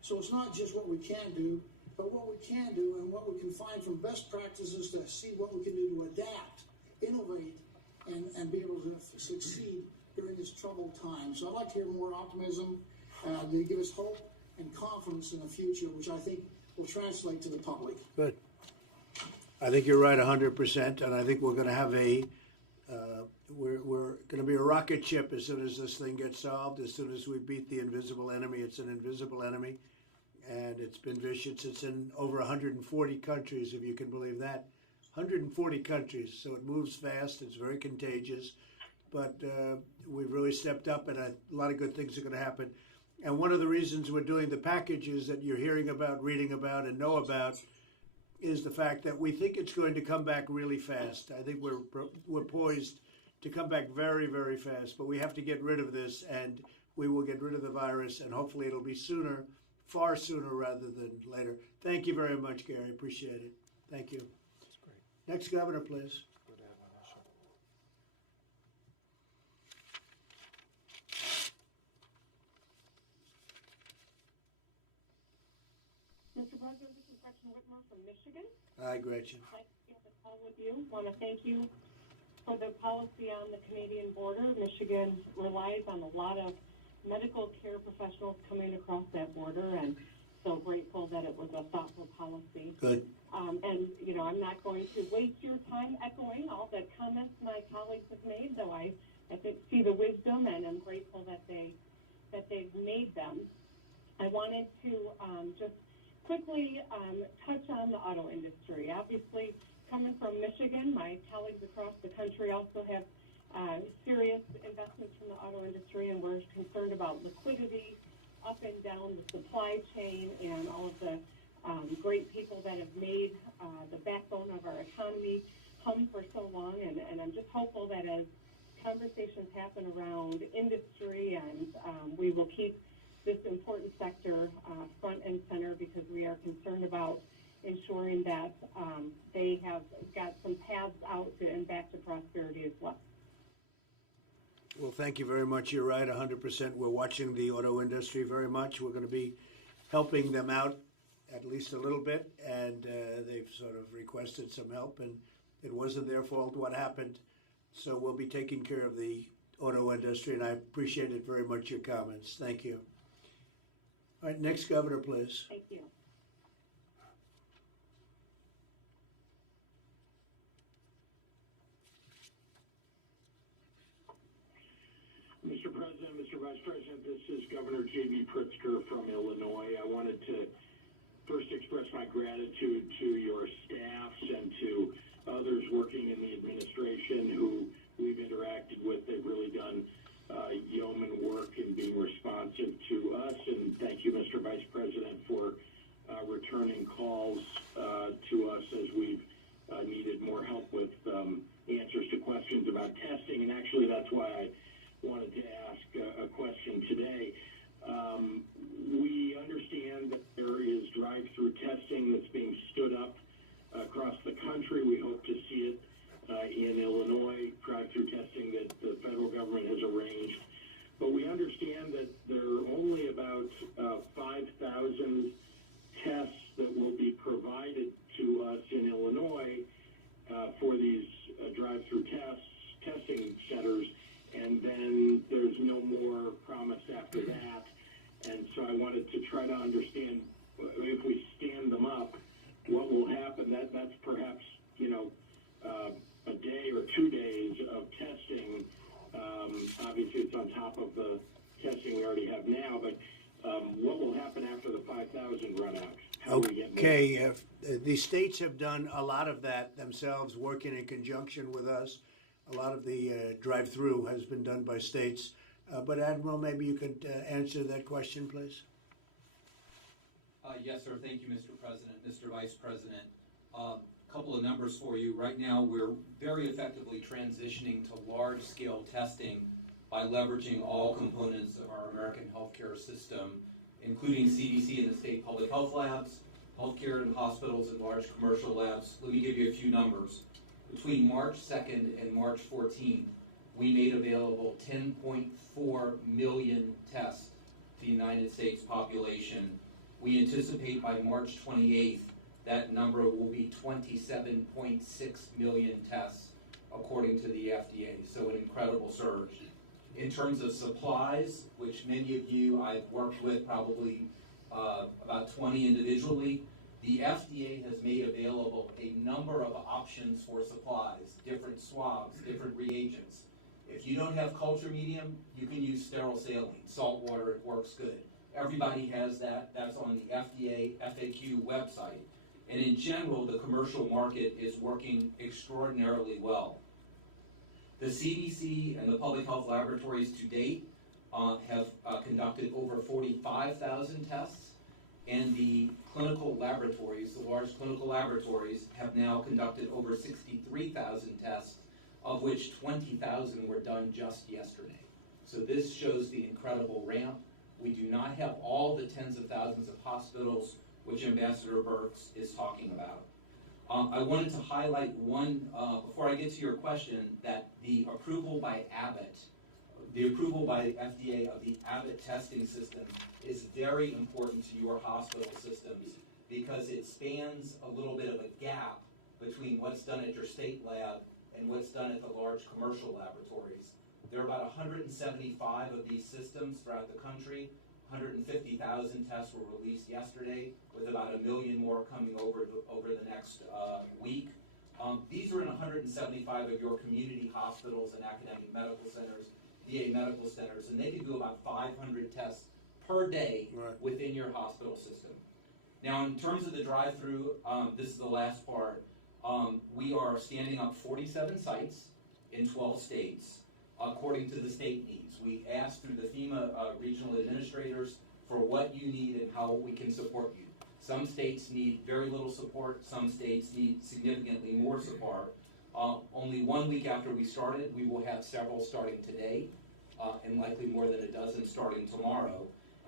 So it's not just what we can do, but what we can do and what we can find from best practices to see what we can do to adapt, innovate, and be able to succeed during this troubled time. So I'd like to hear more optimism to give us hope and confidence in the future, which I think will translate to the public. Good. I think you're right 100%, and I think we're going to have we're going to be a rocket ship as soon as this thing gets solved, as soon as we beat the invisible enemy. It's an invisible enemy, and it's been vicious. It's in over 140 countries, if you can believe that. 140 countries, so it moves fast. It's very contagious. but we've really stepped up, and a lot of good things are going to happen. And one of the reasons we're doing the packages that you're hearing about, reading about, and know about is the fact that we think it's going to come back really fast. I think we're poised to come back very, very fast, but we have to get rid of this, and we will get rid of the virus, and hopefully it'll be sooner, far sooner rather than later. Thank you very much, Gary. Appreciate it. Thank you. That's great. Next governor, please. Good to have on our show. Mr. President, this is Gretchen Whitmer from Michigan. Hi, Gretchen. I'd like to get the call with you. I want to thank you for the policy on the Canadian border. Michigan relies on a lot of medical care professionals coming across that border, and so grateful that it was a thoughtful policy. Good. And, you know, I'm not going to waste your time echoing all the comments my colleagues have made, though I think see the wisdom, and I'm grateful that they've made them. I wanted to just quickly touch on the auto industry. Obviously, coming from Michigan, my colleagues across the country also have serious investments from the auto industry, and we're concerned about liquidity up and down the supply chain and all of the great people that have made the backbone of our economy hum for so long. And I'm just hopeful that as conversations happen around industry, and we will keep this important sector front and center, because we are concerned about ensuring that they have got some paths out to and back to prosperity as well. Well, thank you very much. You're right, 100%. We're watching the auto industry very much. We're going to be helping them out at least a little bit, and they've sort of requested some help, and it wasn't their fault what happened. So we'll be taking care of the auto industry, and I appreciate it very much, your comments. Thank you. All right, next governor, please. Thank you. Mr. President, Mr. Vice President, this is Governor J.B. Pritzker from Illinois. I wanted to first express my gratitude to your staffs and to others working in the administration who we've interacted with. They've really done yeoman work in being responsive to us. And thank you, Mr. Vice President, for returning calls to us as we've needed more help with answers to questions about testing. And actually, that's why I wanted to ask a question today. We understand that there is drive-through testing that's being stood up across the country. We hope to see it in Illinois, drive-through testing that the federal government has arranged. But we understand that there are only about 5,000 tests that will be provided to us in Illinois for these drive-through testing centers, and then there's no more promised after that. And so I wanted to try to understand, if we stand them up, what will happen. That's perhaps, a day or 2 days of testing. Obviously, it's on top of the testing we already have now, but what will happen after the 5,000 run out? How do we get more? Okay, the states have done a lot of that themselves, working in conjunction with us. A lot of the drive-through has been done by states. But Admiral, maybe you could answer that question, please. Yes, sir. Thank you, Mr. President, Mr. Vice President. Couple of numbers for you. Right now, we're very effectively transitioning to large-scale testing by leveraging all components of our American healthcare system, including CDC and the state public health labs, healthcare and hospitals, and large commercial labs. Let me give you a few numbers. Between March 2nd and March 14th, we made available 10.4 million tests to the United States population. We anticipate by March 28th, that number will be 27.6 million tests, according to the FDA. So an incredible surge. In terms of supplies, which many of you I've worked with, probably about 20 individually, the FDA has made available a number of options for supplies, different swabs, different reagents. If you don't have culture medium, you can use sterile saline, salt water, it works good. Everybody has that. That's on the FDA FAQ website. And in general, the commercial market is working extraordinarily well. The CDC and the public health laboratories to date have conducted over 45,000 tests, and the clinical laboratories, the large clinical laboratories, have now conducted over 63,000 tests, of which 20,000 were done just yesterday. So this shows the incredible ramp. We do not have all the tens of thousands of hospitals which Ambassador Birx is talking about. I wanted to highlight one, before I get to your question, that the approval by Abbott, the approval by the FDA of the Abbott testing system is very important to your hospital systems because it spans a little bit of a gap between what's done at your state lab and what's done at the large commercial laboratories. There are about 175 of these systems throughout the country. 150,000 tests were released yesterday, with about 1 million more coming over the next week. These are in 175 of your community hospitals and academic medical centers, VA medical centers, and they can do about 500 tests per day within your hospital system. Now, in terms of the drive-through, this is the last part. We are standing up 47 sites in 12 states according to the state needs. We asked through the FEMA regional administrators for what you need and how we can support you. Some states need very little support. Some states need significantly more support. Only 1 week after we started, we will have several starting today, and likely more than a dozen starting tomorrow.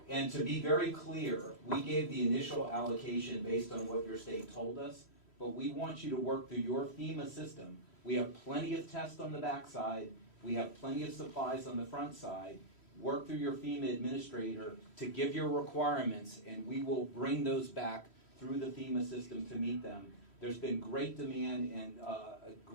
And to be very clear, we gave the initial allocation based on what your state told us, but we want you to work through your FEMA system. We have plenty of tests on the backside. We have plenty of supplies on the front side. Work through your FEMA administrator to give your requirements, and we will bring those back through the FEMA system to meet them. There's been great demand and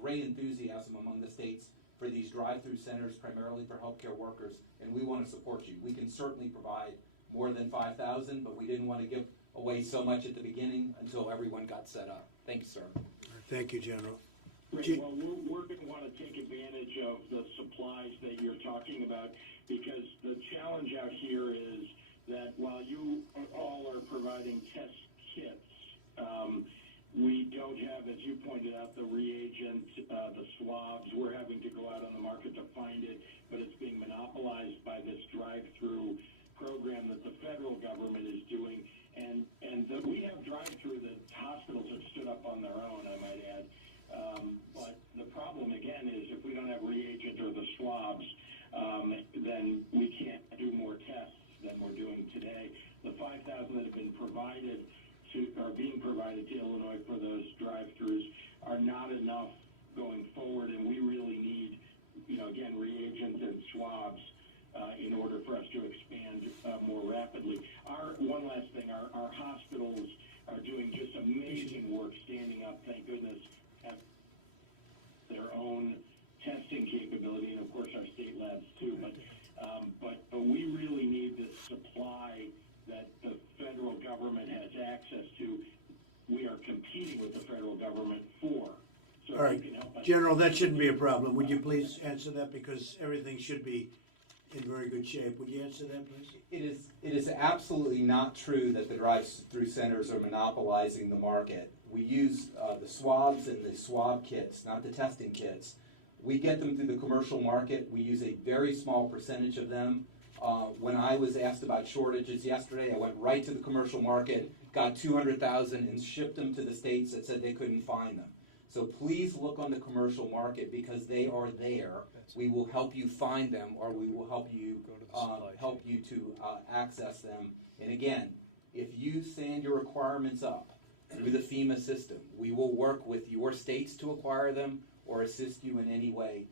great enthusiasm among the states for these drive-through centers, primarily for healthcare workers, and we want to support you. We can certainly provide more than 5,000, but we didn't want to give away so much at the beginning until everyone got set up. Thank you, sir. Thank you, General. Great. Well, we're going to want to take advantage of the supplies that you're talking about, because the challenge out here is that while you all are providing test kits, we don't have, as you pointed out, the reagent, the swabs. We're having to go out on the market to find it, but it's being monopolized by this drive-through program that the federal government is doing. And we have drive-through that hospitals have stood up on their own, I might add. But the problem, again, is if we don't have reagent or the swabs, then we can't do more tests than we're doing today. The 5,000 that have been provided are being provided to Illinois for those drive-throughs are not enough going forward, and we really need, again, reagents and swabs in order for us to expand more rapidly. One last thing, our hospitals are doing just amazing work standing up, thank goodness, have their own testing capability, and of course our state labs too, but we really need this supply that the federal government has access to. We are competing with the federal government for. So all right, General, that shouldn't be a problem. Would you please answer that, because everything should be in very good shape. Would you answer that, please? It is absolutely not true that the drive-through centers are monopolizing the market. We use the swabs and the swab kits, not the testing kits. We get them through the commercial market. We use a very small percentage of them. When I was asked about shortages yesterday, I went right to the commercial market, got 200,000 and shipped them to the states that said they couldn't find them. So please look on the commercial market, because they are there. We will help you find them, or we will help you to access them. And again, if you send your requirements up through the FEMA system, we will work with your states to acquire them or assist you in any way.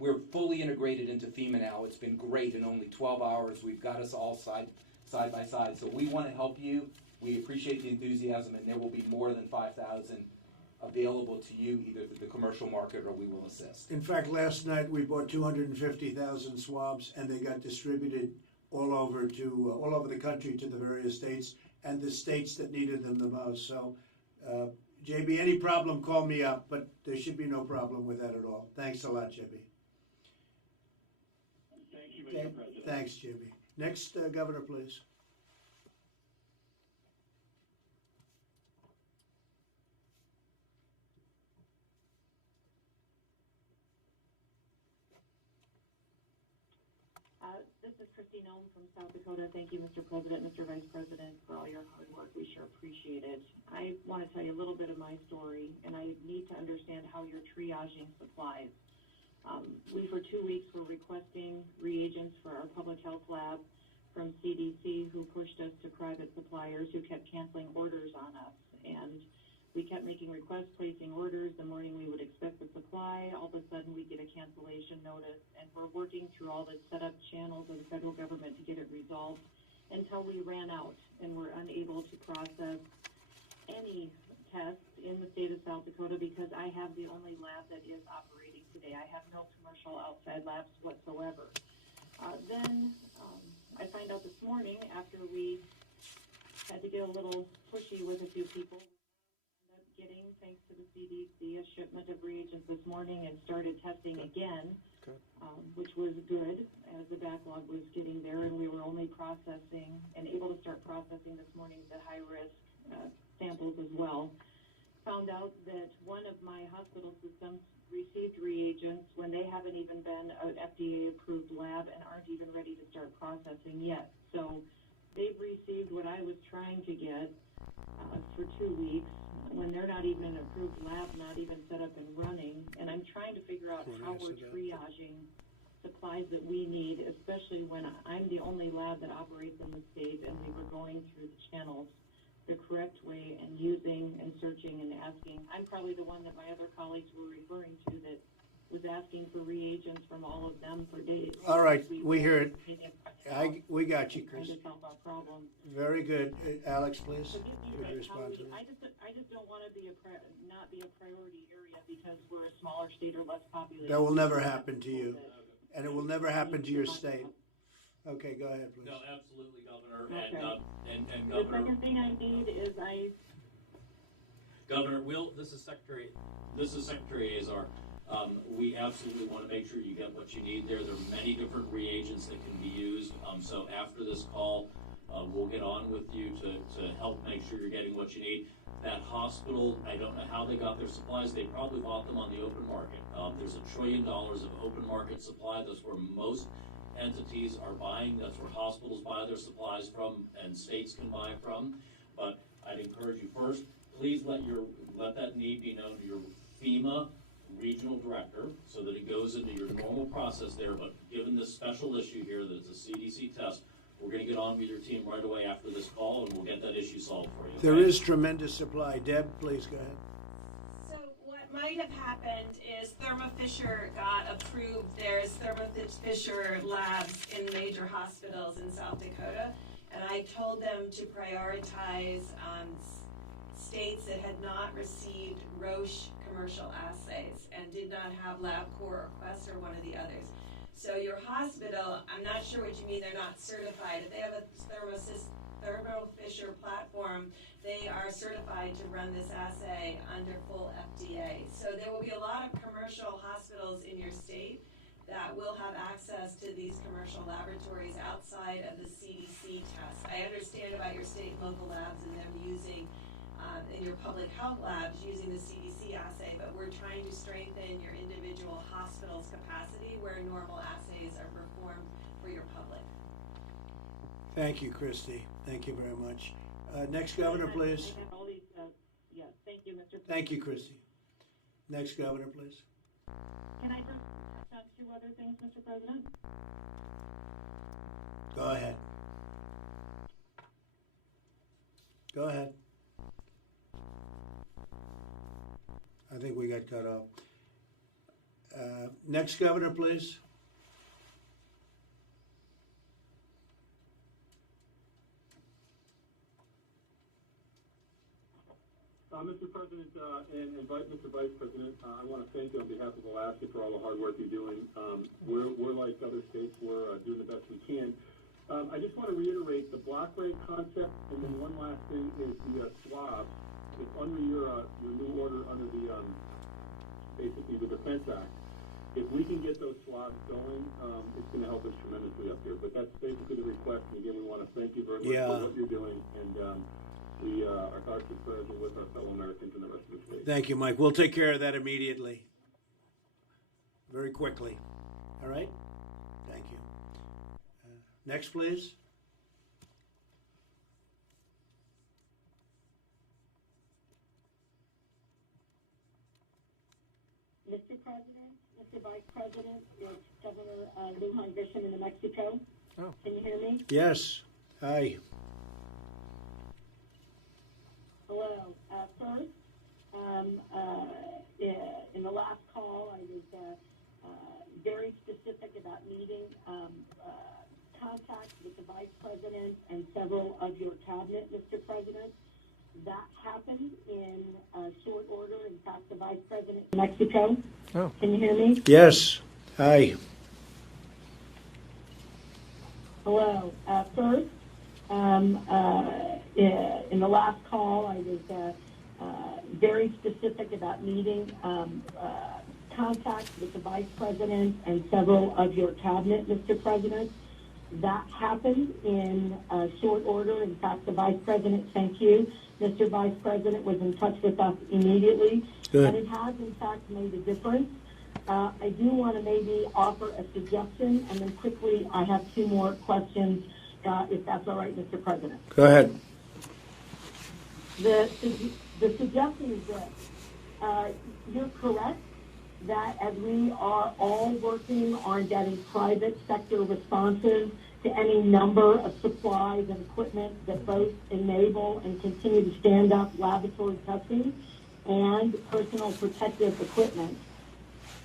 We're fully integrated into FEMA now. It's been great. In only 12 hours, we've got us all side by side. So we want to help you. We appreciate the enthusiasm, and there will be more than 5,000 available to you either through the commercial market or we will assist. In fact, last night we bought 250,000 swabs, and they got distributed all over the country to the various states and the states that needed them the most. So, JB, any problem, call me up, but there should be no problem with that at all. Thanks a lot, JB. Thank you, Mr. President. Thanks, JB. Next, Governor, please. This is Christine Elm from South Dakota. Thank you, Mr. President, Mr. Vice President, for all your hard work. We sure appreciate it. I want to tell you a little bit of my story, and I need to understand how you're triaging supplies. We, for 2 weeks, were requesting reagents for our public health lab from CDC, who pushed us to private suppliers who kept canceling orders on us. And we kept making requests, placing orders. The morning we would expect the supply, all of a sudden we get a cancellation notice, and we're working through all the set-up channels of the federal government to get it resolved until we ran out and were unable to process any tests in the state of South Dakota because I have the only lab that is operating today. I have no commercial outside labs whatsoever. Then I find out this morning, after we had to get a little pushy with a few people, getting, thanks to the CDC, a shipment of reagents this morning and started testing again, which was good as the backlog was getting there, and we were only processing and able to start processing this morning the high-risk samples as well. Found out that one of my hospital systems received reagents when they haven't even been an FDA-approved lab and aren't even ready to start processing yet. So they've received what I was trying to get for 2 weeks when they're not even an approved lab, not even set up and running. And I'm trying to figure out how we're triaging supplies that we need, especially when I'm the only lab that operates in the state and we were going through the channels the correct way and using and searching and asking. I'm probably the one that my other colleagues were referring to that was asking for reagents from all of them for days. All right, we hear it. We got you, Trying Chris. to solve our problem. Very good. Alex, please, Forgive me, could you but respond to that? I just don't want to be not be a priority area because we're a smaller state or less populated. That will never happen to you, and it will never happen to your state. Okay, go ahead, please. No, absolutely, Governor. Okay. And The Governor. second thing I need is Governor, this is Secretary Azar. We absolutely want to make sure you get what you need there. There are many different reagents that can be used. So after this call, we'll get on with you to help make sure you're getting what you need. That hospital, I don't know how they got their supplies. They probably bought them on the open market. There's $1 trillion of open market supply. That's where most entities are buying. That's where hospitals buy their supplies from and states can buy from. But I'd encourage you first, please let that need be known to your FEMA regional director so that it goes into your normal process there. But given this special issue here that it's a CDC test, we're going to get on with your team right away after this call and we'll get that issue solved for you. Okay? There is tremendous supply. Deb, please go ahead. So what might have happened is Thermo Fisher got approved. There's Thermo Fisher labs in major hospitals in South Dakota, and I told them to prioritize states that had not received Roche commercial assays and did not have LabCorp or Quest or one of the others. So your hospital, I'm not sure what you mean they're not certified. If they have a Thermo Fisher platform, they are certified to run this assay under full FDA. So there will be a lot of commercial hospitals in your state that will have access to these commercial laboratories outside of the CDC test. I understand about your state and local labs and them using, in your public health labs, using the CDC assay, but we're trying to strengthen your individual hospital's capacity where normal assays are performed for your public. Thank you, Christy. Thank you very much. Next governor, please. I have all these, yes, thank you, Mr. President. Thank you, Christy. Next governor, please. Can I just touch on two other things, Mr. President? Go ahead. Go ahead. I think we got cut off. Next governor, please. Mr. President and Mr. Vice President, I want to thank you on behalf of Alaska for all the hard work you're doing. We're like other states. We're doing the best we can. I just want to reiterate the block rate concept, and then one last thing is the swabs. It's under your new order under the basically the Defense Act. If we can get those swabs going, it's going to help us tremendously up here. But that's basically the request. And again, we want to thank you very much for what you're doing, and our thoughts and prayers are with our fellow Americans and the rest of the state. Thank you, Mike. We'll take care of that immediately. Very quickly. All right? Thank you. Next, please. Mr. President, Mr. Vice President, it's Governor Lujan Grisham in New Mexico. Oh. Can you hear me? Yes. Hi. Hello. First, in the last call, I was very specific about needing contact with the Vice President and several of your cabinet, Mr. President. That happened in short order. In fact, the Vice President in Mexico. Oh. Can you hear me? Yes. Hi. Hello. First, in the last call, I was very specific about needing contact with the Vice President and several of your cabinet, Mr. President. That happened in short order. In fact, the Vice President, thank you, Mr. Vice President, was in touch with us immediately. Good. And it has, in fact, made a difference. I do want to maybe offer a suggestion, and then quickly I have two more questions, if that's all right, Mr. President. Go ahead. The suggestion is this. You're correct that as we are all working on getting private sector responses to any number of supplies and equipment that both enable and continue to stand up laboratory testing and personal protective equipment,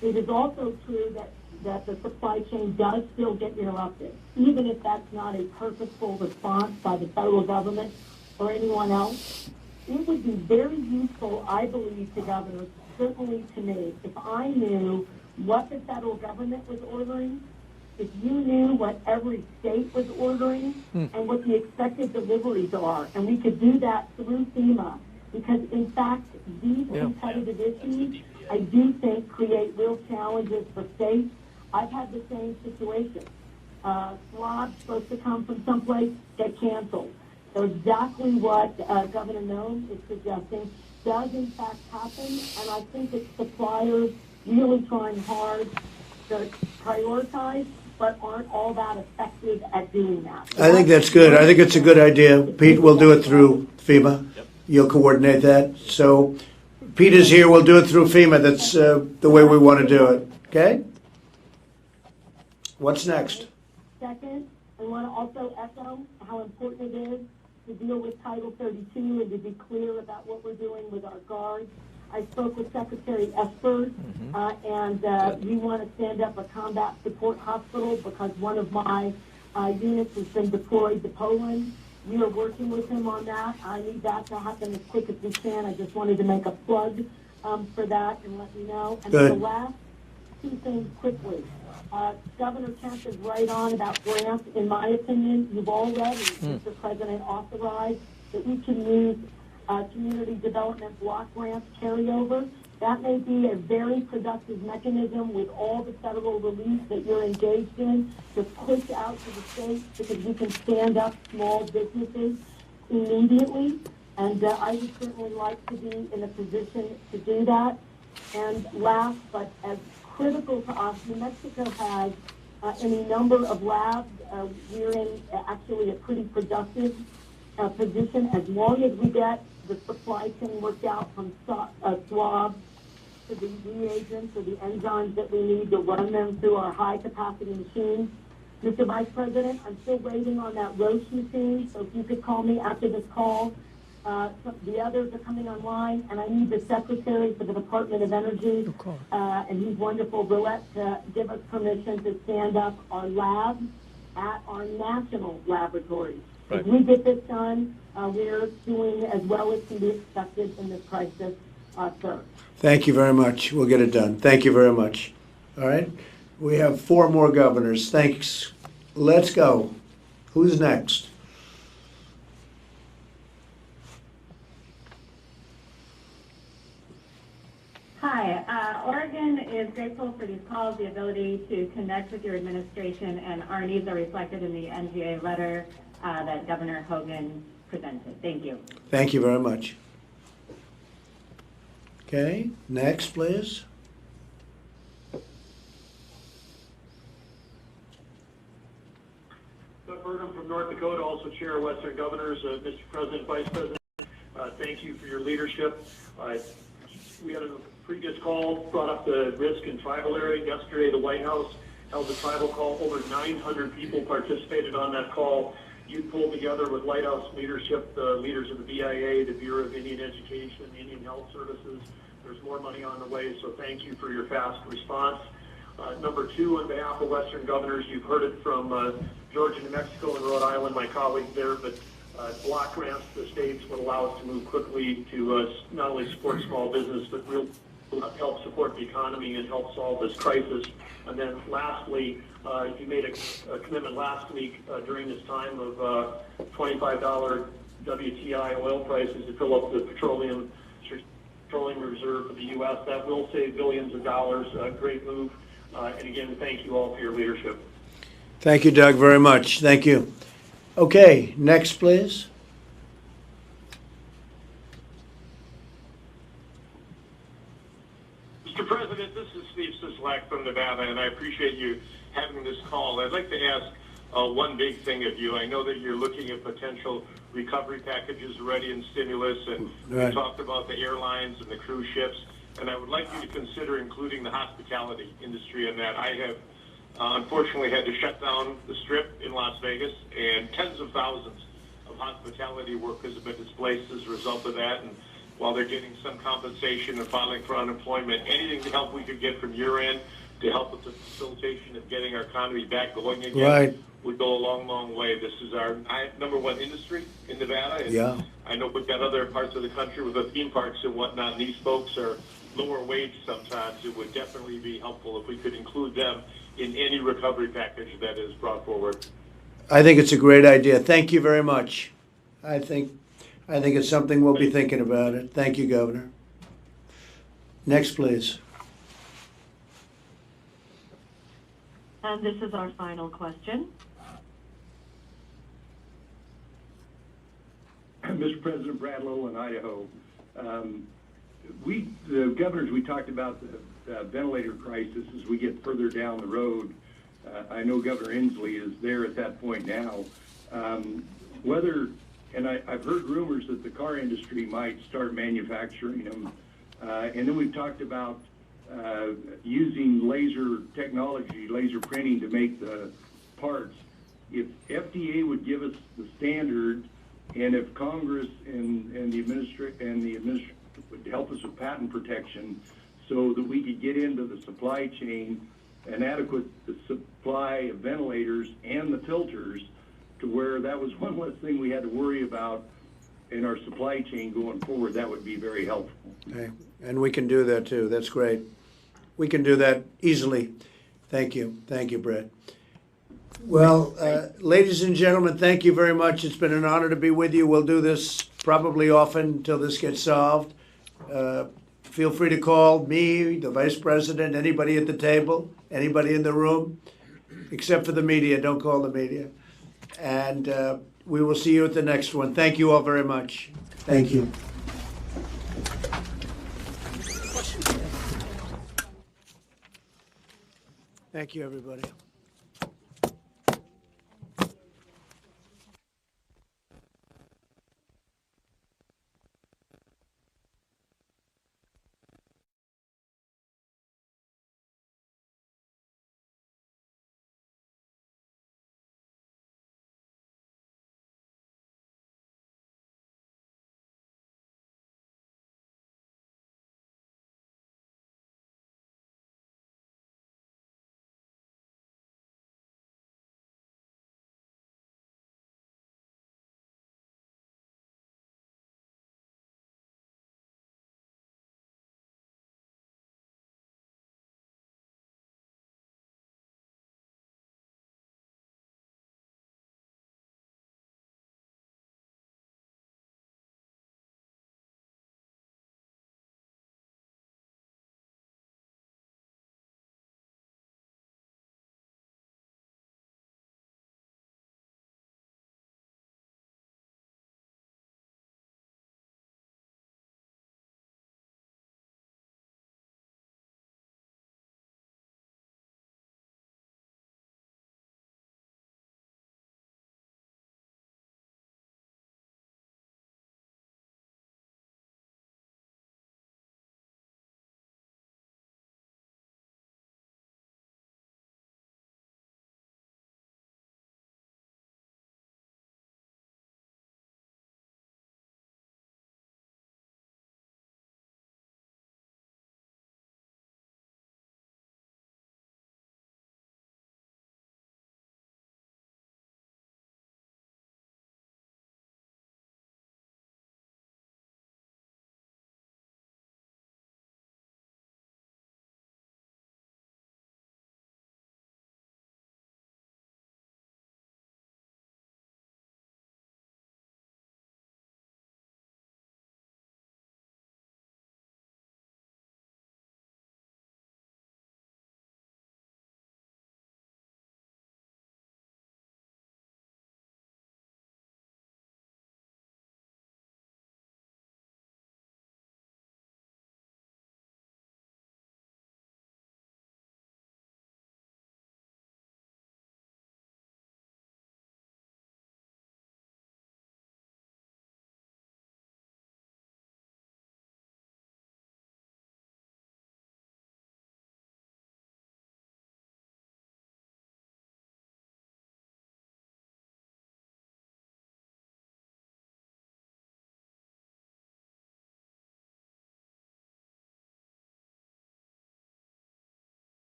it is also true that the supply chain does still get interrupted, even if that's not a purposeful response by the federal government or anyone else. It would be very useful, I believe, to governors, certainly to me, if I knew what the federal government was ordering, if you knew what every state was ordering, and what the expected deliveries are, and we could do that through FEMA, because in fact, these competitive issues, I do think, create real challenges for states. I've had the same situation. Swabs supposed to come from someplace get canceled. So exactly what Governor Noem is suggesting does in fact happen, and I think it's suppliers really trying hard to prioritize, but aren't all that effective at doing that. I think that's good. I think it's a good idea. Pete, we'll do it through FEMA. Yep. You'll coordinate that. So Pete is here. We'll do it through FEMA. That's the way we want to do it. Okay? What's next? Second, I want to also echo how important it is to deal with Title 32 and to be clear about what we're doing with our guards. I spoke with Secretary Esper, and we want to stand up a combat support hospital because one of my units has been deployed to Poland. We are working with him on that. I need that to happen as quick as we can. I just wanted to make a plug for that and let you know. And the last two things quickly. Governor Kemp is right on about grants. In my opinion, you've already, Mr. President, authorized that we can use community development block grants carryover. That may be a very productive mechanism with all the federal relief that you're engaged in to push out to the states because we can stand up small businesses immediately. And I would certainly like to be in a position to do that. And last, but as critical to us, New Mexico has any number of labs. We're in actually a pretty productive position as long as we get the supply chain worked out from swabs to the reagents or the enzymes that we need to run them through our high-capacity machines. Mr. Vice President, I'm still waiting on that Roche machine, so if you could call me after this call. The others are coming online, and I need the Secretary for the Department of Energy, and he's wonderful, Roulette, to give us permission to stand up our labs at our national laboratories. Right. If we get this done, we're doing as well as can be expected in this crisis, sir. Thank you very much. We'll get it done. Thank you very much. All right. We have 4 more governors. Thanks. Let's go. Who's next? Hi. Oregon is grateful for these calls, the ability to connect with your administration, and our needs are reflected in the NGA letter that Governor Hogan presented. Thank you. Thank you very much. Okay, next, please. Doug Burgum from North Dakota, also Chair of Western Governors. Mr. President, Vice President, thank you for your leadership. We had a previous call, brought up the risk in tribal area. Yesterday, the White House held a tribal call. Over 900 people participated on that call. You pulled together with Lighthouse leadership, the leaders of the BIA, the Bureau of Indian Education, Indian Health Services. There's more money on the way, so thank you for your fast response. Number two, on behalf of Western Governors, you've heard it from Georgia, New Mexico, and Rhode Island, my colleagues there, but block grants to the states would allow us to move quickly to not only support small business, but really help support the economy and help solve this crisis. And then lastly, you made a commitment last week during this time of $25 WTI oil prices to fill up the petroleum reserve for the U.S. That will save billions of dollars. Great move. And again, thank you all for your leadership. Thank you, Doug, very much. Thank you. Okay, next, please. Mr. President, this is Steve Sisolak from Nevada, and I appreciate you having this call. I'd like to ask one big thing of you. I know that you're looking at potential recovery packages already in stimulus, and Right. we talked about the airlines and the cruise ships, and I would like you to consider including the hospitality industry in that. I have unfortunately had to shut down the Strip in Las Vegas, and tens of thousands of hospitality workers have been displaced as a result of that. And while they're getting some compensation and filing for unemployment, anything to help we could get from your end to help with the facilitation of getting our economy back going again Right. would go a long, long way. This is our number one industry in Nevada. And Yeah. I know we've got other parts of the country with the theme parks and whatnot, and these folks are lower wage sometimes. It would definitely be helpful if we could include them in any recovery package that is brought forward. I think it's a great idea. Thank you very much. I think it's something we'll be thinking about it. Thank you, Governor. Next, please. And this is our final question. Mr. President, Brad Little in Idaho. The governors, we talked about the ventilator crisis as we get further down the road. I know Governor Inslee is there at that point now. I've heard rumors that the car industry might start manufacturing them. And then we've talked about using laser technology, laser printing to make the parts. If FDA would give us the standard, and if Congress and the administration would help us with patent protection so that we could get into the supply chain an adequate supply of ventilators and the filters to where that was one less thing we had to worry about in our supply chain going forward, that would be very helpful. Okay. And we can do that too. That's great. We can do that easily. Thank you. Thank you, Brett. Well, ladies and gentlemen, thank you very much. It's been an honor to be with you. We'll do this probably often until this gets solved. Feel free to call me, the Vice President, anybody at the table, anybody in the room, except for the media. Don't call the media. And we will see you at the next one. Thank you all very much. Thank you. Thank you, everybody.